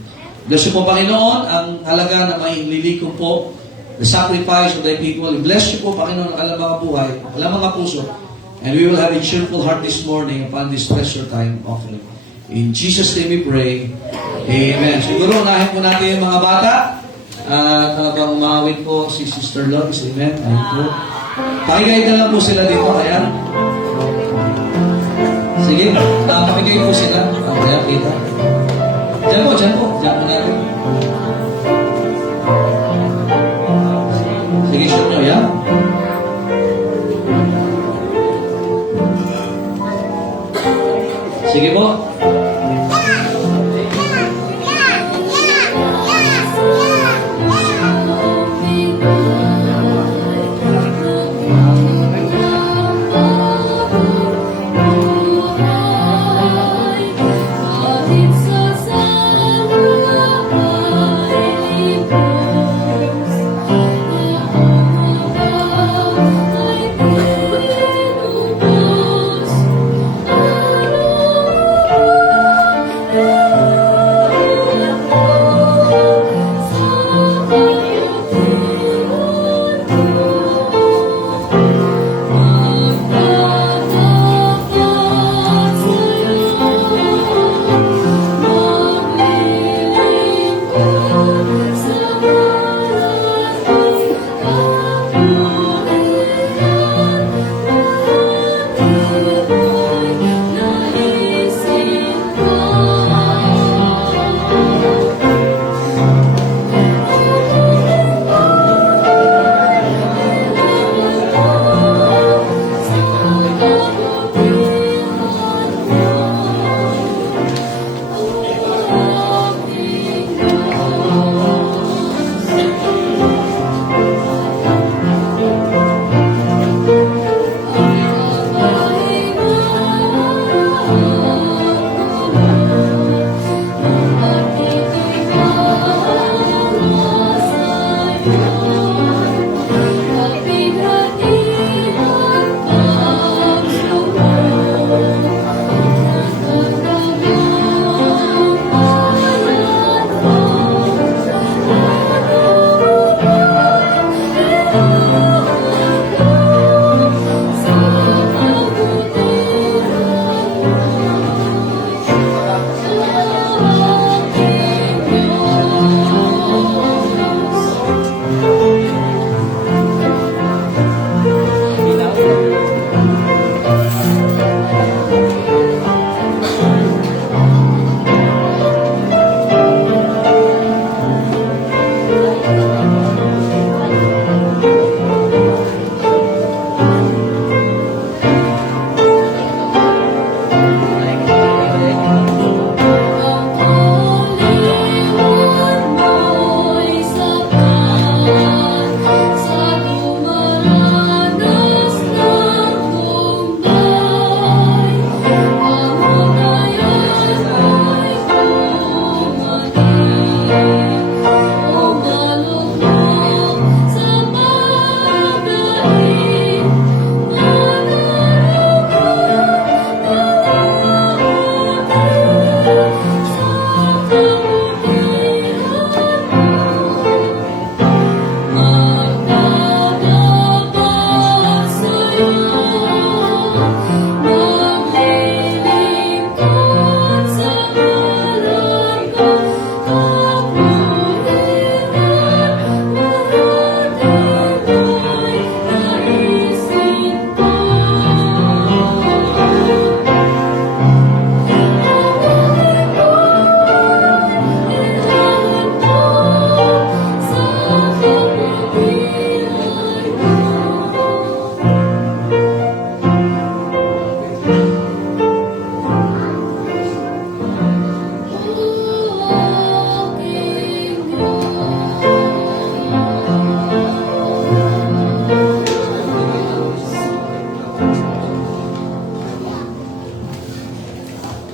Bless you po, Panginoon, ang halaga na may lilikom po, the sacrifice of thy people. Bless you po, Panginoon, ang alam mga buhay, alam mga puso. And we will have a cheerful heart this morning upon this treasure time offering. In Jesus' name we pray. Amen. Siguro, unahin po natin yung mga bata. At habang umawit po si Sister Logs. Amen. Ayun po. Pakigay na lang po sila dito. Ayan. Sige, pakigay po sila. Ayan, kita. Diyan po, diyan po. Diyan po natin. Sige, shoot nyo, ya. Sige po.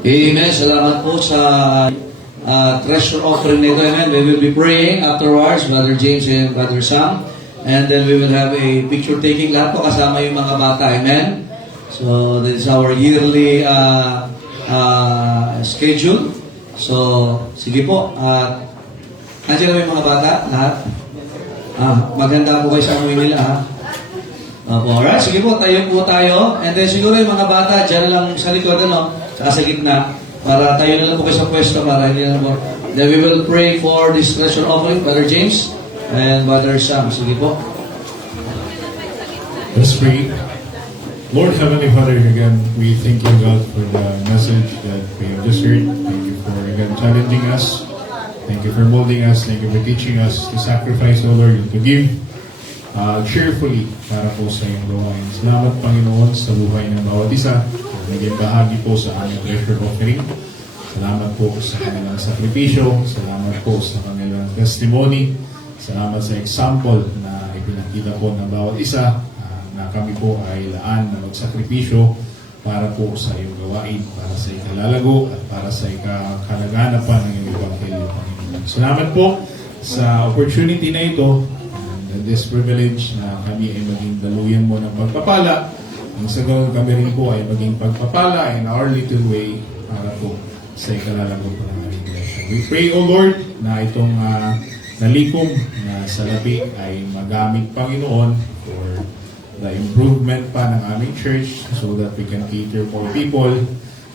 Amen. Salamat po sa treasure offering nito. Amen. We will be praying afterwards, Brother James and Brother Sam. And then we will have a picture taking. Lahat po kasama yung mga bata. Amen? So, this is our yearly schedule. So, sige po. Nandiyan na yung mga bata? Lahat? Maganda po kayo sa amoy nila, ha? Alright, sige po, tayo po tayo. And then siguro yung mga bata, dyan lang sa likod, saka sa gitna, para tayo na lang po kayo sa pwesto, para hindi na po. Then we will pray for this treasure offering, Brother James and Brother Sam. Sige po. Let's pray. Lord Heavenly Father, again, we thank you, God, for the message that we have just heard. Thank you for, again, challenging us. Thank you for molding us. Thank you for teaching us to sacrifice, O Lord, and to give cheerfully para po sa iyong gawain. Salamat, Panginoon, sa buhay ng bawat isa. Naging bahagi po sa aming treasure offering. Salamat po sa kanilang sakripisyo. Salamat po sa kanilang testimony. Salamat sa example na ipinakita po ng bawat isa na kami po ay laan na magsakripisyo para po sa iyong gawain, para sa ikalalago at para sa ikalaganapan ng iyong Ebanghelyo, Panginoon. Salamat po sa opportunity na ito and this privilege na kami ay maging daluyan mo ng pagpapala. Ang sa ganoon kami rin po ay maging pagpapala in our little way para po sa ikalalago po ng aming iglesia. We pray, O Lord, na itong nalikom na salapi ay magamit, Panginoon, for the improvement pa ng aming church so that we can cater more people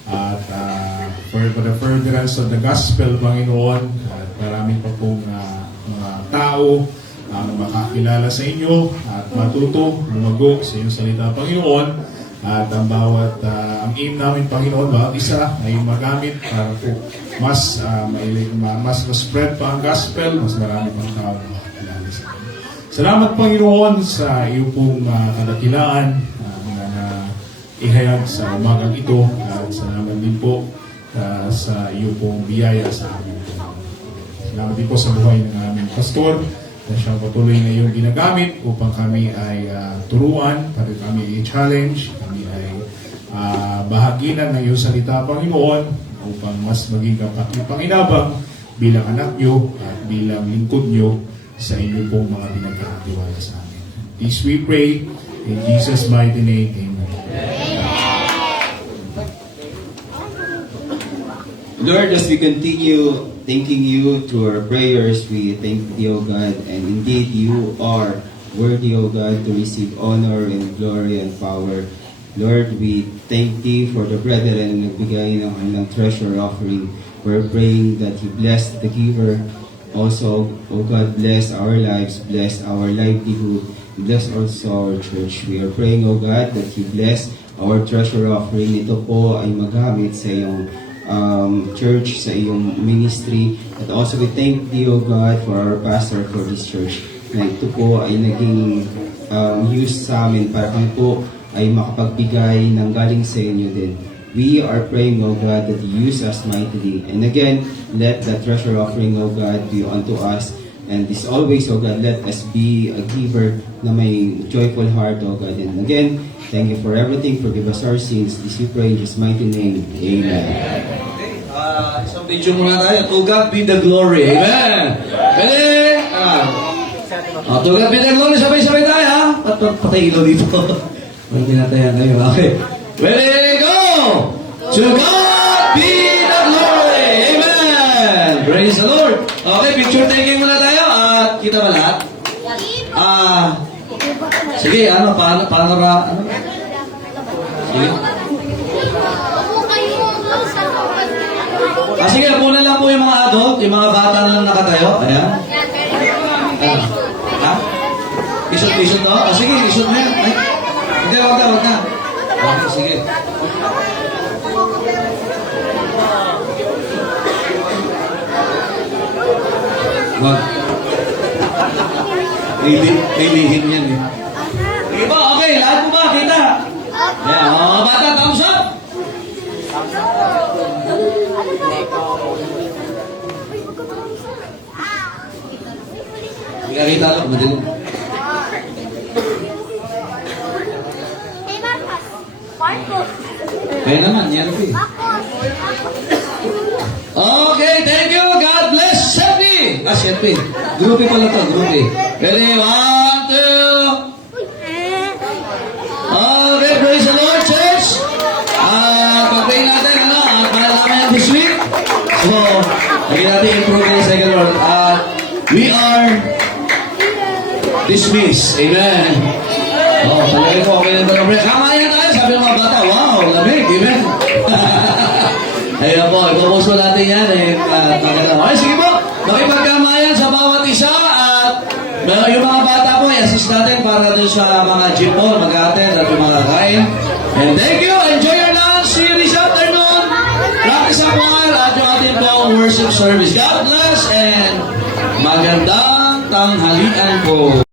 at for the furtherance of the gospel, Panginoon, at marami pa pong mga tao ang makakilala sa inyo at matuto, lumago sa iyong salita, Panginoon. At ang bawat, ang aim namin, Panginoon, bawat isa ay magamit para po mas spread pa ang gospel, mas marami pang tao na makakilala sa inyo. Salamat, Panginoon, sa iyo pong kadakilaan na ihayag sa umagang ito. At salamat din po sa iyo pong biyaya sa amin. Salamat din po sa buhay ng aming pastor na siyang patuloy na iyong ginagamit upang kami ay turuan, para kami i-challenge, kami ay bahaginan ng iyong salita, Panginoon, upang mas maging kapakipanginabang bilang anak niyo at bilang lingkod niyo sa inyo pong mga pinagkakatiwala sa amin. This we pray in Jesus' mighty name. Amen. Lord, as we continue thanking you through our prayers, we thank you, O God, and indeed you are worthy, O God, to receive honor and glory and power. Lord, we thank thee for the brethren na nagbigay ng kanilang treasure offering. We're praying that you bless the giver. Also, O God, bless our lives, bless our livelihood, bless also our church. We are praying, O God, that you bless our treasure offering. Ito po ay magamit sa iyong church, sa iyong ministry. At also we thank thee, O God, for our pastor for this church. Na ito po ay naging use sa amin para kami po ay makapagbigay ng galing sa inyo din. We are praying, O God, that you use us mightily. And again, let the treasure offering, O God, be unto us. And this always, O God, let us be a giver na may joyful heart, O God. And again, thank you for everything. Forgive us our sins. This we pray in His mighty name. Amen. Isang video muna tayo. To God be the glory. Amen. Pwede? To God be the glory. Sabay-sabay tayo, ha? Patay ilo dito. Pwede na tayo ngayon. Okay. Ready, go! To God be the glory. Amen. Praise the Lord. Okay, picture taking muna tayo. At kita ba lahat? Sige, paano Sige. Sige, punan lang po yung mga adult, yung mga bata na lang nakatayo. Ayan. Ha? Isot no? Sige, isot na yan. Ay. Hindi, wag na. Okay, sige. Wag. May lihim yan eh. Sige po, okay. Lahat po ba? Kita? Ayan, mga bata, thumbs up! Hindi ka kita lang, madilim. Kaya naman, yan po eh. Okay, thank you. God bless Shepi. Shepi. Groupie pala to, groupie. Ready? 1, 2. So, lagyan natin improve yung second word. We are dismissed. Amen. Oh, talaga po, okay na ba ng break? Kamayan tayo, sabi ng mga bata, wow, lamig. Amen. Ayan po, ipopose po natin yan. Okay, sige po. Makipagkamayan sa bawat isa at yung mga bata po, i-assist natin para dun sa mga gym po, mag-attend at yung mga kain. And thank you. Enjoy your lunch. See you this afternoon. Practice a while at yung ating pong worship service. God bless and magandang tanghalian po.